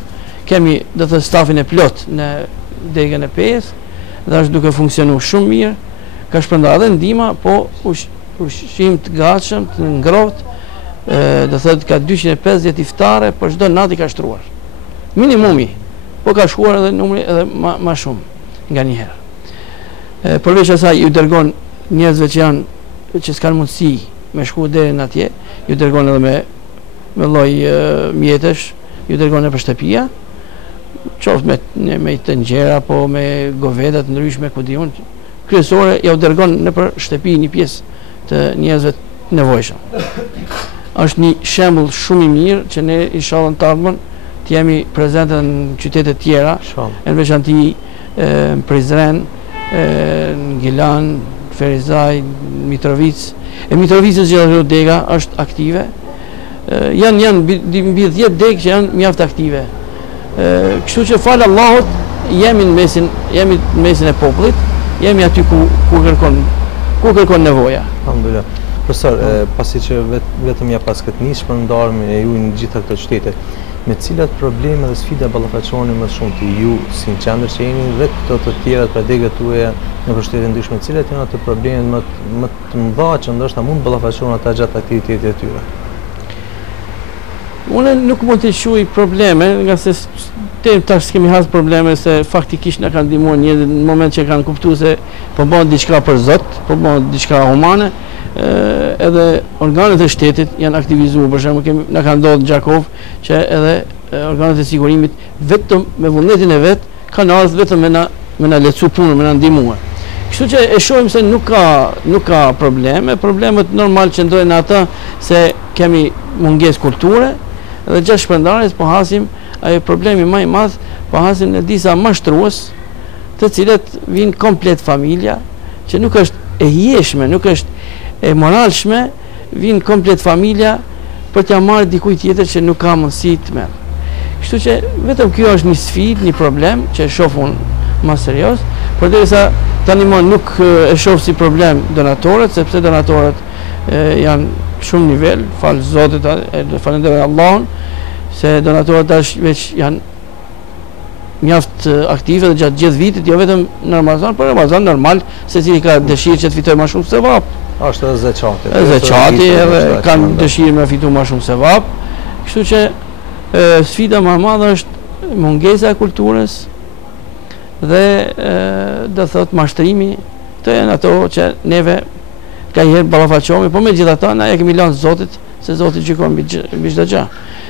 Kemi do të stafin e plot në degën e pejës dhe është duke funksionuar shumë mirë. Ka shpërndar edhe ndihma, po ushqim të gatshëm, të ngrohtë, do thotë ka 250 iftare për çdo natë i ka shtruar. Minimumi, po ka shkuar edhe numri edhe më shumë nga një herë. Përveç asaj ju dërgon njerëzve që s'kan mundësi me shku deri në atje, ju dërgon edhe me lloj mjetesh, ju dërgon në për shtëpia, qoftë me të ngjera, po me goveda të ndryshme, ku diun, kryesore ja u dërgon në për shtëpi një pjesë të njerëzve të nevojshëm. Është një shembull shumë i mirë që ne inshallah në të ardhmen të jemi prezente në qytete tjera, në veçanti në Prizren, në Gilan, Ferizaj, Mitrovic. Mitrovicës gjithashtu dega është aktive. Janë mbi 10 degë që janë mjaft aktive. Kështu që falë Allahut jemi në mesin e popullit, jemi aty ku kërkon nevoja. Alhamdulillah. Profesor, pasi që vetëm ja pas këtë nisë shpërndarëm e ju në gjitha këto qytete, me cilat probleme dhe sfida ballafaqoheni më shumë të ju si në qendër që jeni dhe këto të tjera të degët tuaja në shtete ndryshme, cilat janë ato probleme më të mëdha që ndoshta mund ballafaqohen ata gjatë aktivitetit të tyre? Unë nuk mund të shuaj probleme, nga se tash kemi has probleme se faktikisht na kanë ndihmuar njerëzit në moment që kanë kuptuar se po bën diçka për Zot, po bën diçka humane. Edhe organet e shtetit janë aktivizuar, për shembull na ka ndodhur në Gjakov që edhe organet e sigurimit vetëm me vullnetin e vet kanë ardhur vetëm me na lecu punën, me na ndihmuar. Kështu që e shohim se nuk ka probleme, problemet normal qëndrojnë ata se kemi mungesë kulture dhe gjatë shpërndarjes po hasim ai problemi më i madh, po hasim në disa mashtrues, të cilët vinë komplet familja, që nuk është e jeshme, nuk është e moralshme, vinë komplet familja për t'ja marrë dikujt tjetër që nuk ka mundësi të merr. Kështu që vetëm kjo është një sfidë, një problem që e shoh unë më serioz, përderisa tani më nuk e shoh si problem donatorët, sepse donatorët janë shumë nivel, fal Zotit, falenderoj Allahun, se donatorët tash veç janë mjaft aktive dhe gjatë gjithë vitit, jo vetëm në Ramazan, por Ramazan normal, secili ka dëshirë që të fitojë më shumë sevap. Është edhe zeqati. Zeqati edhe kanë dëshirë me fitu më shumë sevap. Kështu që sfida më e madhe është mungesa e kulturës dhe do thot mashtrimi. Këto janë ato që neve ka herë ballafaqohemi, po megjithatë na e kemi lënë Zotit, se Zoti gjykon mbi çdo gjë.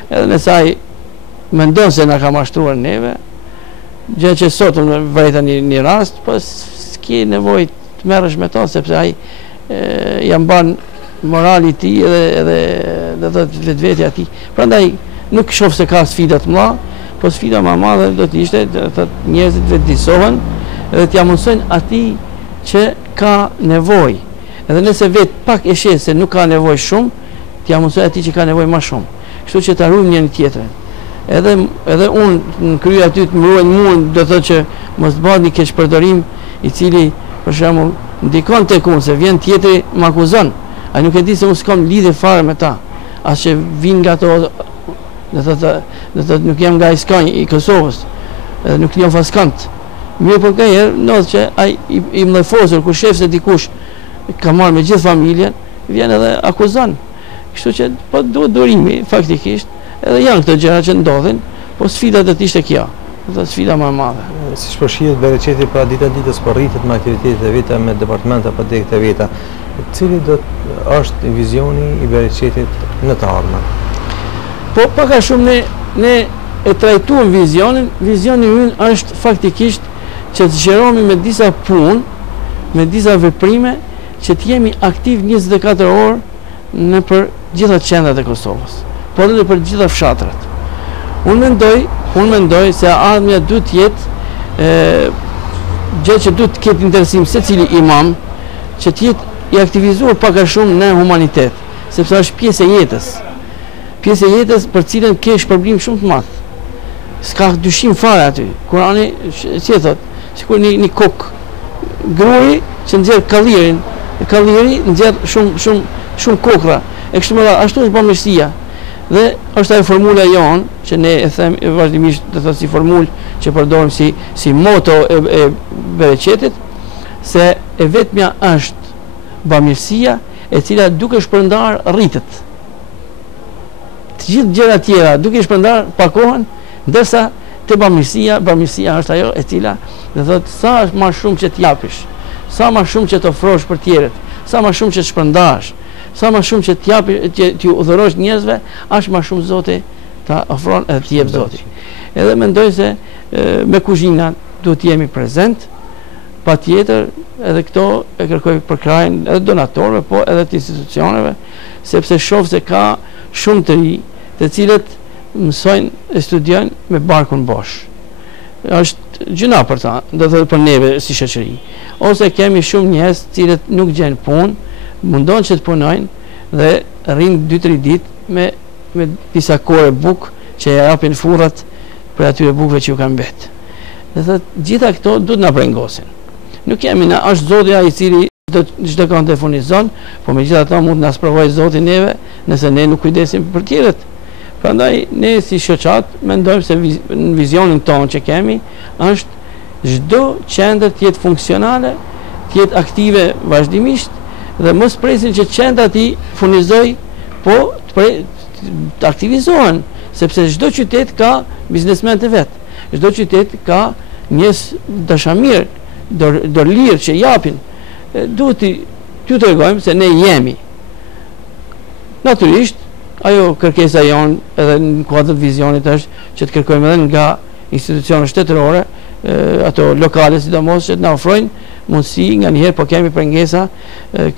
Edhe nëse ai mendon se na ka mashtruar neve, gjë që sot unë vërejta një rast, po s'ke nevojë të merresh me to, sepse ai ja mban morali i tij edhe do të thotë vetvetja e tij. Prandaj nuk shoh se ka sfida të mëdha, po sfida më e madhe do të ishte do të thotë njerëzit vetëdijsohen dhe t'ia mundsojnë atij që ka nevojë. Edhe nëse vetë pak e sheh se nuk ka nevojë shumë, t'ia mundsojnë atij që ka nevojë më shumë. Kështu që ta ruajmë njëri tjetrin. Edhe unë në krye aty të më ruajnë mua, do të thotë që mos bëhet një keqpërdorim i cili për shembull ndikon tek unë, se vjen tjetri më akuzon. Ai nuk e di se unë s'kam lidhje fare me ta. As që vin nga ato, do thotë nuk jam nga Iskanj i Kosovës, edhe nuk jam faskant. Mirë po ka herë, ndodh që ai i mllëfosur kur shef se dikush ka marrë me gjithë familjen, vjen edhe akuzon. Kështu që po duhet durimi faktikisht, Edhe janë këto gjëra që ndodhin, po sfida do të ishte kjo. Dhe sfida më e madhe. Si shpërshihet bereqeti pra dita ditës po rritet me aktivitetet e veta, me departamenta apo degët e veta. Cili do është vizioni i bereqetit në të ardhmen? Po pak a shumë ne e trajtuam vizionin. Vizioni ynë është faktikisht që të zgjerohemi me disa punë, me disa veprime, që të jemi aktiv 24 orë në për gjitha qendrat e Kosovës, por edhe për gjitha fshatrat. Unë mendoj se ardhmja duhet të jetë gjë që duhet të ketë interesim secili imam, që të jetë i aktivizuar pak a shumë në humanitet, sepse është pjesë e jetës. Pjesë e jetës për cilën ke shpërblim shumë të madh. S'ka dyshim fare aty. Kurani si e thot, sikur një kok gruri që nxjerr kallirin, kalliri nxjerr shumë kokra. E kështu me radhë, ashtu është bamirësia. Dhe është ajo formula jonë, që ne e them vazhdimisht, do të thotë si formulë që përdorim si moto e bereqetit, se e vetmja është bamirësia e cila duke shpërndar rritet. Të gjithë gjëra tjera duke shpërndar pakohen, ndërsa te bamirësia është ajo e cila do të thotë sa më shumë që t'japish, sa më shumë që të ofrosh për tjerët, sa më shumë që të shpërndash, sa më shumë që t'ju udhërosh njerëzve, aq më shumë Zoti ta ofron edhe t'i jep Zoti. Edhe mendoj se me kuzhina duhet jemi prezent, patjetër edhe këto e kërkoj për krajin edhe donatorëve, po edhe të institucioneve, sepse shoh se ka shumë të ri, të cilët mësojnë e studiojnë me barkun bosh. Është gjëna për ta, do të thotë për neve si shoqëri. Ose kemi shumë njerëz të cilët nuk gjejnë punë, mundon që të punojnë dhe rrinë 2-3 ditë me disa kore buk që ja japin furrat për atyre bukve që ju kanë mbet. Dhe thotë gjitha këto duhet na brengosin. Nuk jemi na është Zoti ai i cili çdo kënd e furnizon, po megjithatë mund na sprovojë Zoti neve nëse ne nuk kujdesim për tjerët. Prandaj ne si shoqat mendojmë se në vizionin tonë që kemi është çdo qendër të jetë funksionale, të jetë aktive vazhdimisht dhe mos presin që qendra ti furnizoj, po të aktivizohen, sepse çdo qytet ka biznesmen të vet. Çdo qytet ka njerëz dashamir, dorëlir që japin. Duhet t'ju tregojmë se ne jemi. Natyrisht, ajo kërkesa jonë edhe në kuadër të vizionit është që të kërkojmë edhe nga institucionet shtetërore, ato lokale sidomos që të na ofrojnë mundësi, nga njëherë po kemi pengesa,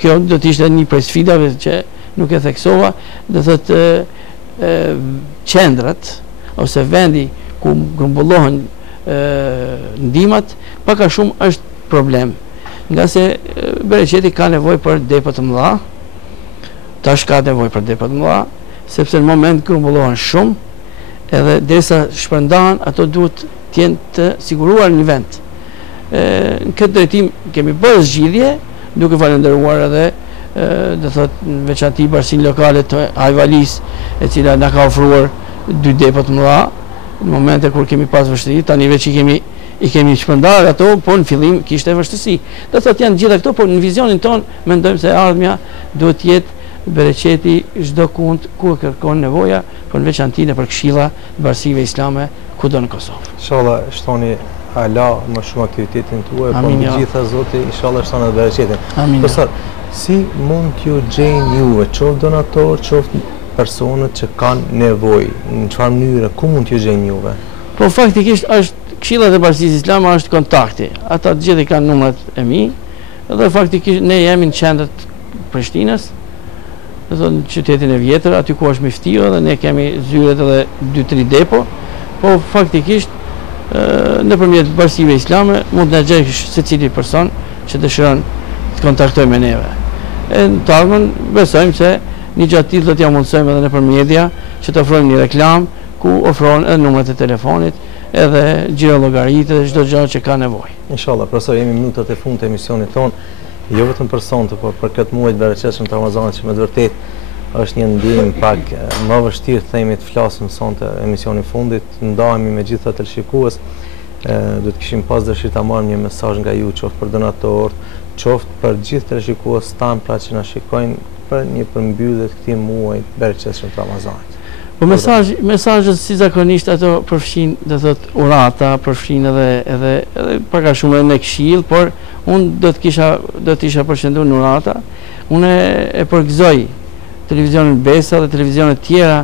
kjo do të ishte një prej sfidave që nuk e theksova, do thotë qendrat ose vendi ku grumbullohen ndihmat, pak a shumë është problem. Nga se bereqeti ka nevojë për depo të mëdha, tash ka nevojë për depo të mëdha, sepse në moment grumbullohen shumë, edhe derisa shpërndahen, ato duhet të jenë të siguruar në vend. Në këtë drejtim kemi bërë zgjidhje, duke falendëruar edhe do thotë në veçanti bashkinë lokale të Ajvalis, e cila na ka ofruar 2 depo të mëdha në momente kur kemi pas vështirësi. Tani veç i kemi shpërndar ato, po në fillim kishte vështirësi. Do thotë janë gjitha këto, por në vizionin ton mendojmë se ardhmja duhet të jetë bereqeti çdo kund ku e kërkon nevoja, por në veçanti nëpër këshilla të bashkive islame kudo në Kosovë. Inshallah shtoni ala më shumë aktivitetin tuaj, po në gjitha Zoti inshallah shton edhe bereqetin. Profesor, si mund t'ju gjejnë juve, qoftë donator, qoftë personat që kanë nevojë, në çfarë mënyre, ku mund t'ju gjejnë juve? Po faktikisht është Këshilla e Bashkisë Islame është kontakti. Ata të gjithë kanë numrat e mi, dhe faktikisht ne jemi në qendër Prishtinës, do të thonë në qytetin e vjetër, aty ku është Miftiu, dhe ne kemi zyret edhe 2-3 depo, po faktikisht nëpërmjet Bashkive Islame mund të na gjejë secili person që dëshiron të kontaktojë me neve. Në të ardhmen besojmë se një gjatë tillë do t'ja mundsojmë edhe nëpër media që të ofrojmë një reklam ku ofrohen edhe numrat e telefonit, edhe gjirologaritë dhe çdo gjë që ka nevojë. Inshallah, profesor, jemi minutat e fundit të emisionit ton, jo vetëm për sonte, por për këtë muaj të bereqetshëm të Ramazanit, që me të vërtetë është një ndihmë pak më vështirë themi të flasim sonte emisionin fundit, ndahemi me gjithë ata shikues, do të kishim pas dëshirë ta marrim një mesazh nga ju, qoftë për donatorët, qoftë për gjithë të shikues tan pra që na shikojnë për një përmbyllje të këtij muaji të bereqetshëm të Ramazanit. Po mesazhet si zakonisht ato përfshin, do thot, urata, përfshin edhe pak a shumë në këshill, por unë do të isha përqendruar në urata. Unë e përgëzoj televizionin Besa dhe televizionet tjera,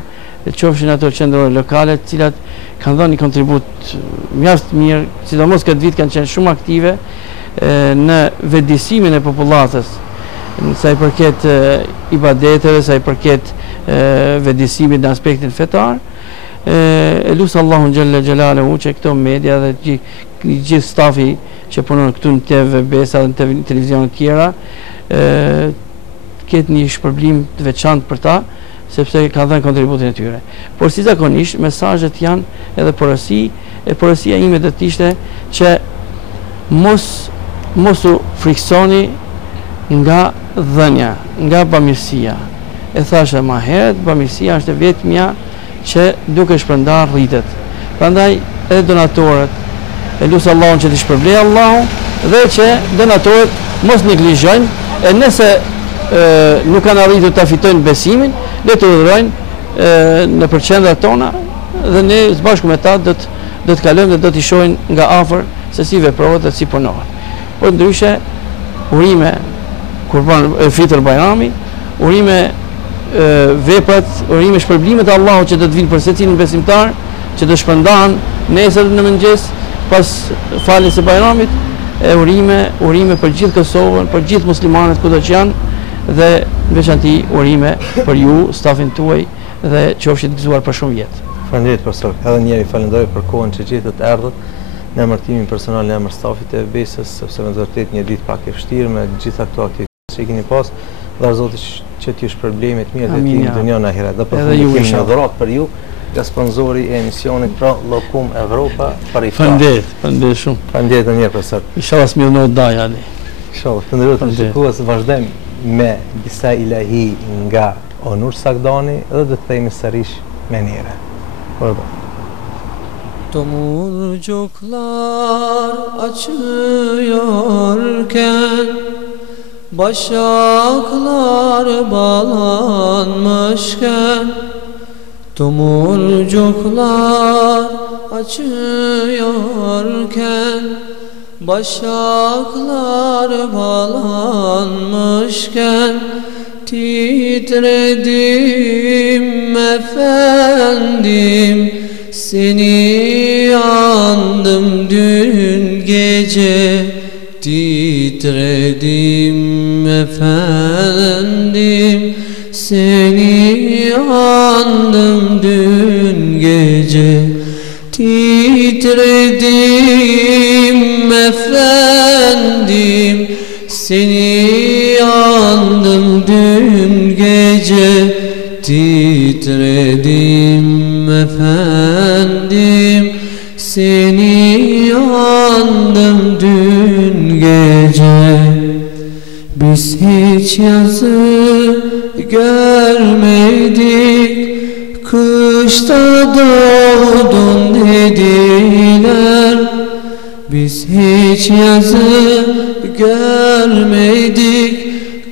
qofshin ato qendrore lokale, të cilat kanë dhënë një kontribut mjaft mirë, sidomos këtë vit kanë qenë shumë aktive në vetëdijsimin e popullatës, sa i përket ibadeteve, sa i përket vetëdijsimit në aspektin fetar. E lusë Allahun xhalla xhelaluhu që këto media dhe gjithë stafi që punon këtu në TV Besa dhe në televizionet tjera ketë një shpërblim të veçantë për ta, sepse ka dhënë kontributin e tyre. Por si zakonisht mesazhet janë edhe porosi, e porosia ime do të ishte që mos u friksoni nga dhënia, nga bamirësia. E thashë më herët, bamirësia është e vetmja që duke shpërndar rritet. Prandaj edhe donatorët e lusë Allahun që të shpërblej Allahu dhe që donatorët mos neglizhojnë, e nëse nuk kanë arritur ta fitojnë besimin, le të udhërojnë në përqendrat tona dhe ne së bashku me ta do të kalojmë dhe do t'i shohim nga afër se si veprohet dhe si punohet. Por ndryshe, urime fitër Bajrami, urime veprat, urime shpërblimet e Allahut që do të vinë për secilin besimtar, që do shpërndahen nesër në mëngjes pas faljes së Bajramit, e urime për gjithë Kosovën, për gjithë muslimanët kudo që janë, dhe në veçanti urime për ju, stafin tuaj, dhe qofshit gëzuar për shumë vjet. Faleminderit profesor. Edhe një herë falenderoj për kohën që gjithët erdhët në emër timin personal, në emër stafit e Besës, sepse me vërtet një ditë pak e vështirë me gjitha këto aktivitete që keni pas, dhe Zoti që t'ju shpërblej me të mirë dhe ti në dunjë në ahiret. Dhe përfundim kemi një dhuratë për ju, nga sponsori e emisionit pra Lokum Evropa për iftar. Faleminderit shumë. Faleminderit edhe një herë profesor. Inshallah s'millnohet daja ali. Inshallah. Faleminderit të shikues, vazhdojmë me disa ilahi nga Onur Sagdani dhe do të themi sërish me njëre. Ordo. Tomurcuklar açıyorken, başaklar bağlanmışken, tomurcuklar açıyorken, başaklar bağlanmışken, titredim efendim, seni andım dün gece, titredim efendim, seni andım dün gece, titredim efendim, seni andım dün gece, titredim efendim, seni andım dün gece. Biz hiç yazı görmedik, kışta doğdun dediler. Biz hiç yazı görmedik,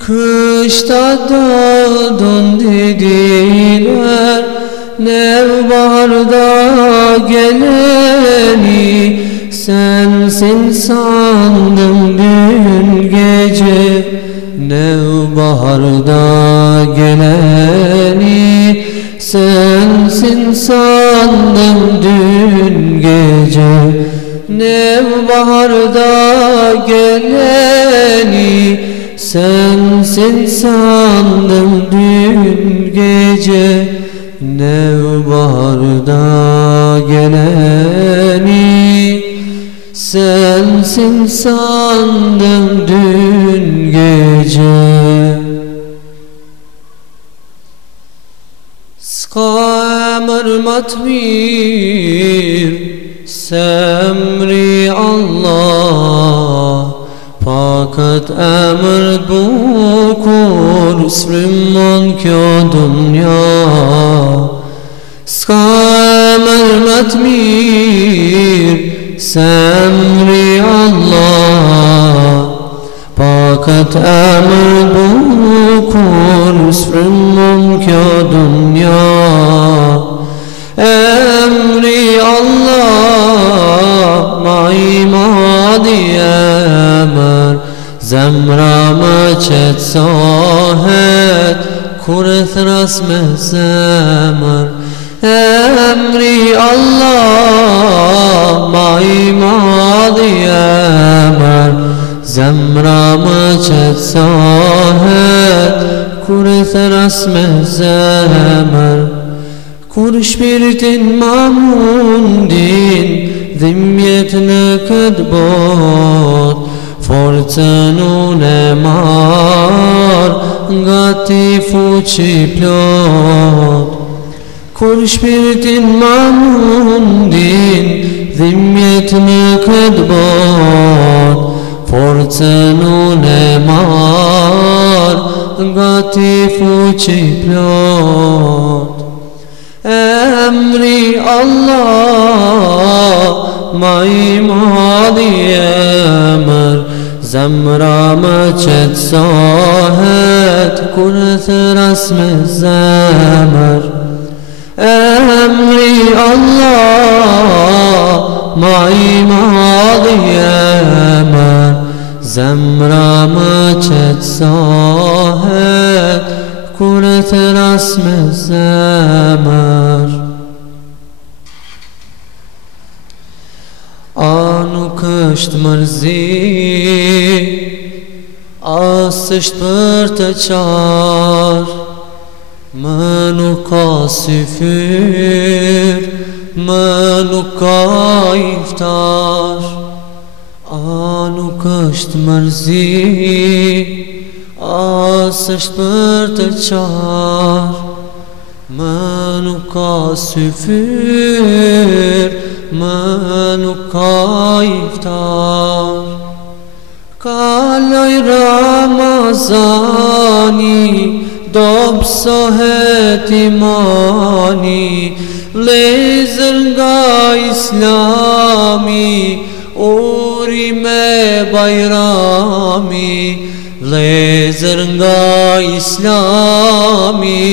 kışta doğdun dediler. Nevbaharda geleni sensin sandım dün gece. Nevbaharda geleni sensin sandım dün gece. Nevbaharda geleni sensin sandım dün gece. Nevbaharda geleni sensin sandım dün gece. Skamır matmir semri Allah, fakat emr bukur srimman kjo dunya. Skamır matmir semri Allah, fakat emr bukur srimman kjo dunya. qetësohet kur thras me zemër. Emri Allah ma I madh I emër, zemra më qetësohet kur thras me zemër. Kur shpirtin ma mundin dhimbjet në këtë bot, forcën unë e marr nga ti fuqi plot. Kur shpirtin ma mundin dhimbjet në këtë bot, forcën unë e marr nga ti fuqi plot. Emri Allah ma I madh I emër, zemra më qetësohet kur thras me zemër. Emri Allah ma I madh I emër, zemra më qetësohet kur thras me zemër. A nuk është mërzi, as është për të qarë, më nuk ka syfyr, më nuk ka iftar. A nuk është mërzi, as është për të qarë, më nuk ka syfyr, më nuk ka iftar. Kaloj Ramazani, dobësohet imani, vlezër nga Islami, uri me bajrami. Vlezër nga Islami,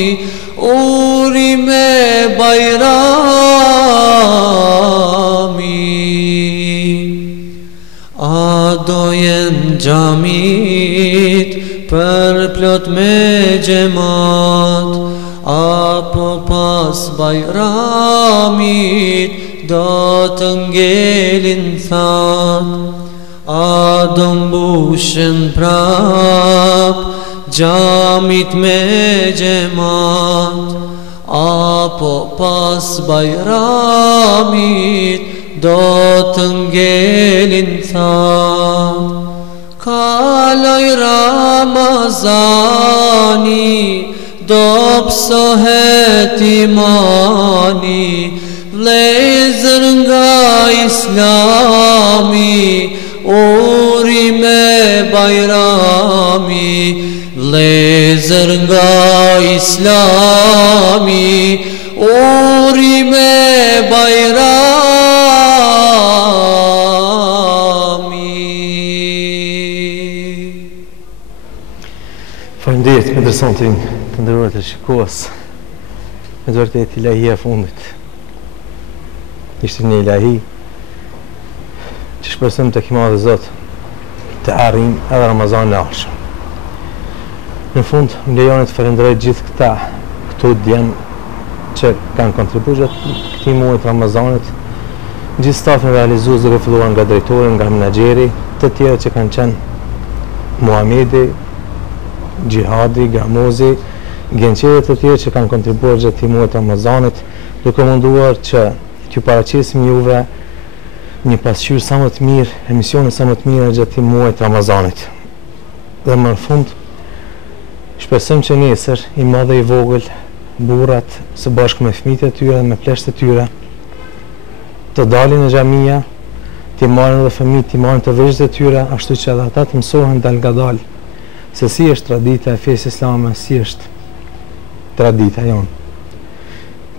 uri me bajrami. A dojen gjamit për plot me gjemat, apo pas bajramit do të ngelin that. A do mbushen prap gjamit me gjemat, apo pas bajramit do të ngelin that. Kaloj Ramazani, dobësohet imani, vlezër nga Islami, uri me bajrami. Vlezër nga Islami, uri me bajrami. Faleminderit me dërsantin të ndëruar të shikues. Me të vërtetë ilahia e fundit ishte një ilahi që shpresojm të Madhi Zot të arrijm edhe Ramazan e ardhshëm. Në fund, më lejoni të falenderoj gjithë këtu djem që kanë kontribuar këtij muaji të Ramazanit, gjithë stafin realizues duke filluar nga drejtori, nga menaxheri, të tjerë që kanë qenë Muhamedi, Gjihadi, Gamozi, gjenqerët të tjerë që kanë kontribuar gjatë këtij muaji të Ramazanit, duke munduar që t'ju paraqisim juve një pasqyrë sa më të mirë, emisione sa më të mira gjatë këtij muaji të Ramazanit. Dhe më në fund, shpresojmë që nesër i madh dhe i vogël, burrat së bashku me fëmijët e tyre dhe me plesht e tyre, të dalin në xhamia, të marrin edhe fëmijët, të marrin të vëzhgjet e tyre, ashtu që edhe ata të mësohen dal nga dal se si është tradita e fesë islame, si është tradita jonë.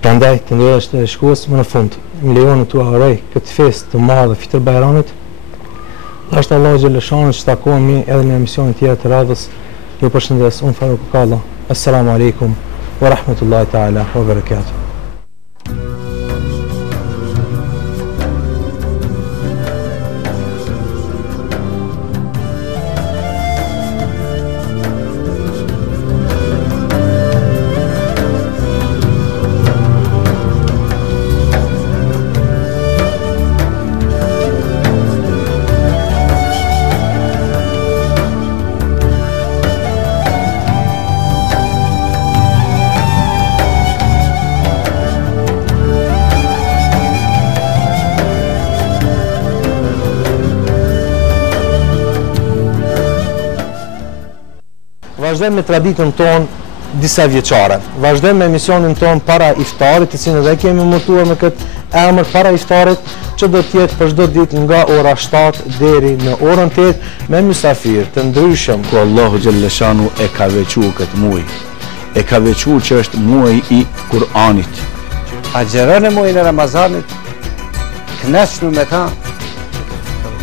Prandaj të nderuar të shikues, më në fund, më lejoni t'u uroj këtë festë të madhe fitër Bajramit. Dashur Allahu xhaleshanu që takohemi edhe në emisione tjera të radhës. Ju përshëndes, unë Faruk Kalla. Assalamu alaikum wa rahmatullahi ta'ala wa barakatuh. Vazhdojmë me traditën tonë disa vjeçare. Vazhdojmë me emisionin tonë para iftarit, të cilin dhe kemi montuar me këtë emër para iftarit, që do të jetë për çdo ditë nga ora 7 deri në orën 8 me mysafir të ndryshëm. Ku Allahu xhalleshanu e ka veçuar këtë muaj. E ka veçuar që është muaji i Kur'anit. Agjerën e muajin e Ramazanit, kënaqshnu me ta.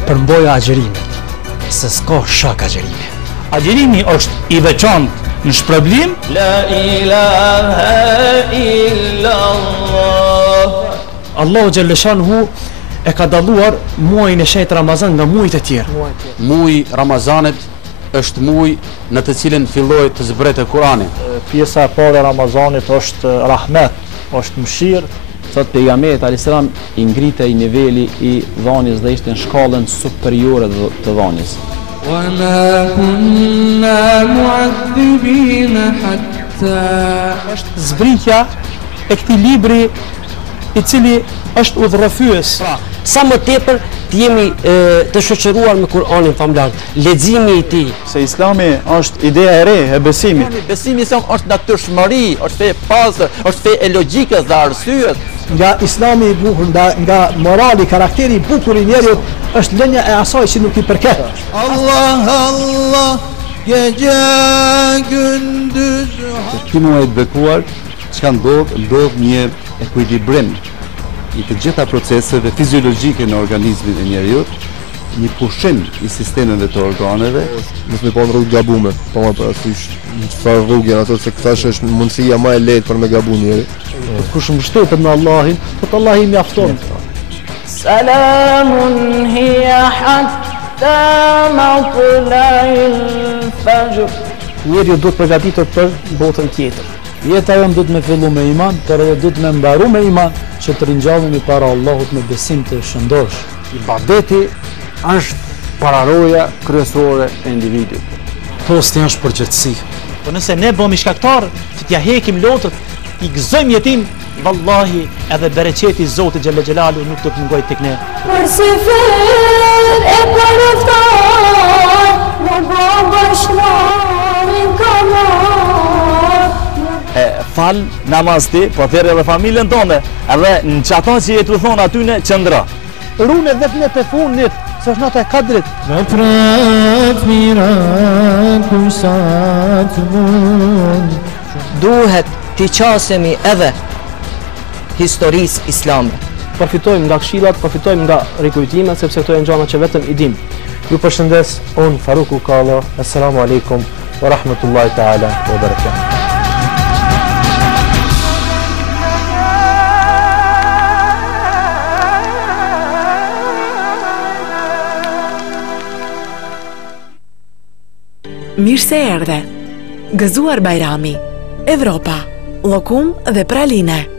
Përmboja agjerimet, se s'ka shak agjerime. Agjerimi është i veçantë në shpërblim. La ilaha illallah. Allahu xhaleshanhu e ka dalluar muajin e shenjtë Ramazan nga muajt e tjerë. Muaji Ramazanit është muaj në të cilin filloi të zbretë Kurani. Pjesa e parë e Ramazanit është rahmet, është mëshirë. Thot pejgamberi alayhis salam i ngritej niveli i dhënies dhe ishte në shkallën superiore të dhënies. وما كنا معذبين حتى është zbritja e këtij libri i cili është udhërrëfyes. Sa më tepër të jemi të shoqëruar me Kur'anin famlar, leximi i tij. Se Islami është ideja e re e besimit. Besimi është natyrshmëri, është fe pastër, është fe e logjikës dhe arsyes. Nga Islami i bukur, nga morali, karakteri i bukur i njeriut është lënia e asaj që nuk i përket. Allah Allah gece gündüz. Këtij muaji të bekuar, çka ndodh një ekuilibrim i të gjitha proceseve fiziologjike në organizmin e njeriut, një pushim i sistemeve të organeve. Mos me pa në rrugë gabume, pa ma parasysh në çfarë rrugë janë ato, se këtash është mundësia më e lehtë për me gabu njeri. Kush mbështetet në Allahin, po Allahi mjafton. Salamun hiya hatta matla'il fajr. Njeriu duhet përgatitur për botën tjetër. Jeta jonë duhet me fillu me iman, por edhe duhet me mbaru me iman, që të ringjallemi para Allahut me besim të shëndosh. Ibadeti është pararoja kryesore e individit. Posti është përgjithësi. Po nëse ne bëhemi shkaktar që t'ja hekim lotët, i gëzojmë jetim, vallahi edhe bereqeti i Zotit xhalla xhelalu nuk do të mungoj tek ne. Për sefer e përëftar, në babashnarin kamar. Fal namaz ti, po thirrë edhe familjen tonë, edhe në çato që jetu thon atyne qëndra. Rune dhe në të fundit, se është nata e Kadrit. Veprat mira kusat mund. Duhet t'i qasemi edhe historisë islame. Përfitojmë nga këshillat, përfitojmë nga rikujtimet, sepse këto janë gjëra që vetëm i dim. Ju përshëndes, unë Faruku Kallo. Assalamu alaikum wa rahmatullahi ta'ala wa barakatuh. Mirë se erdhe. Gëzuar Bajrami, Evropa, llokum dhe praline.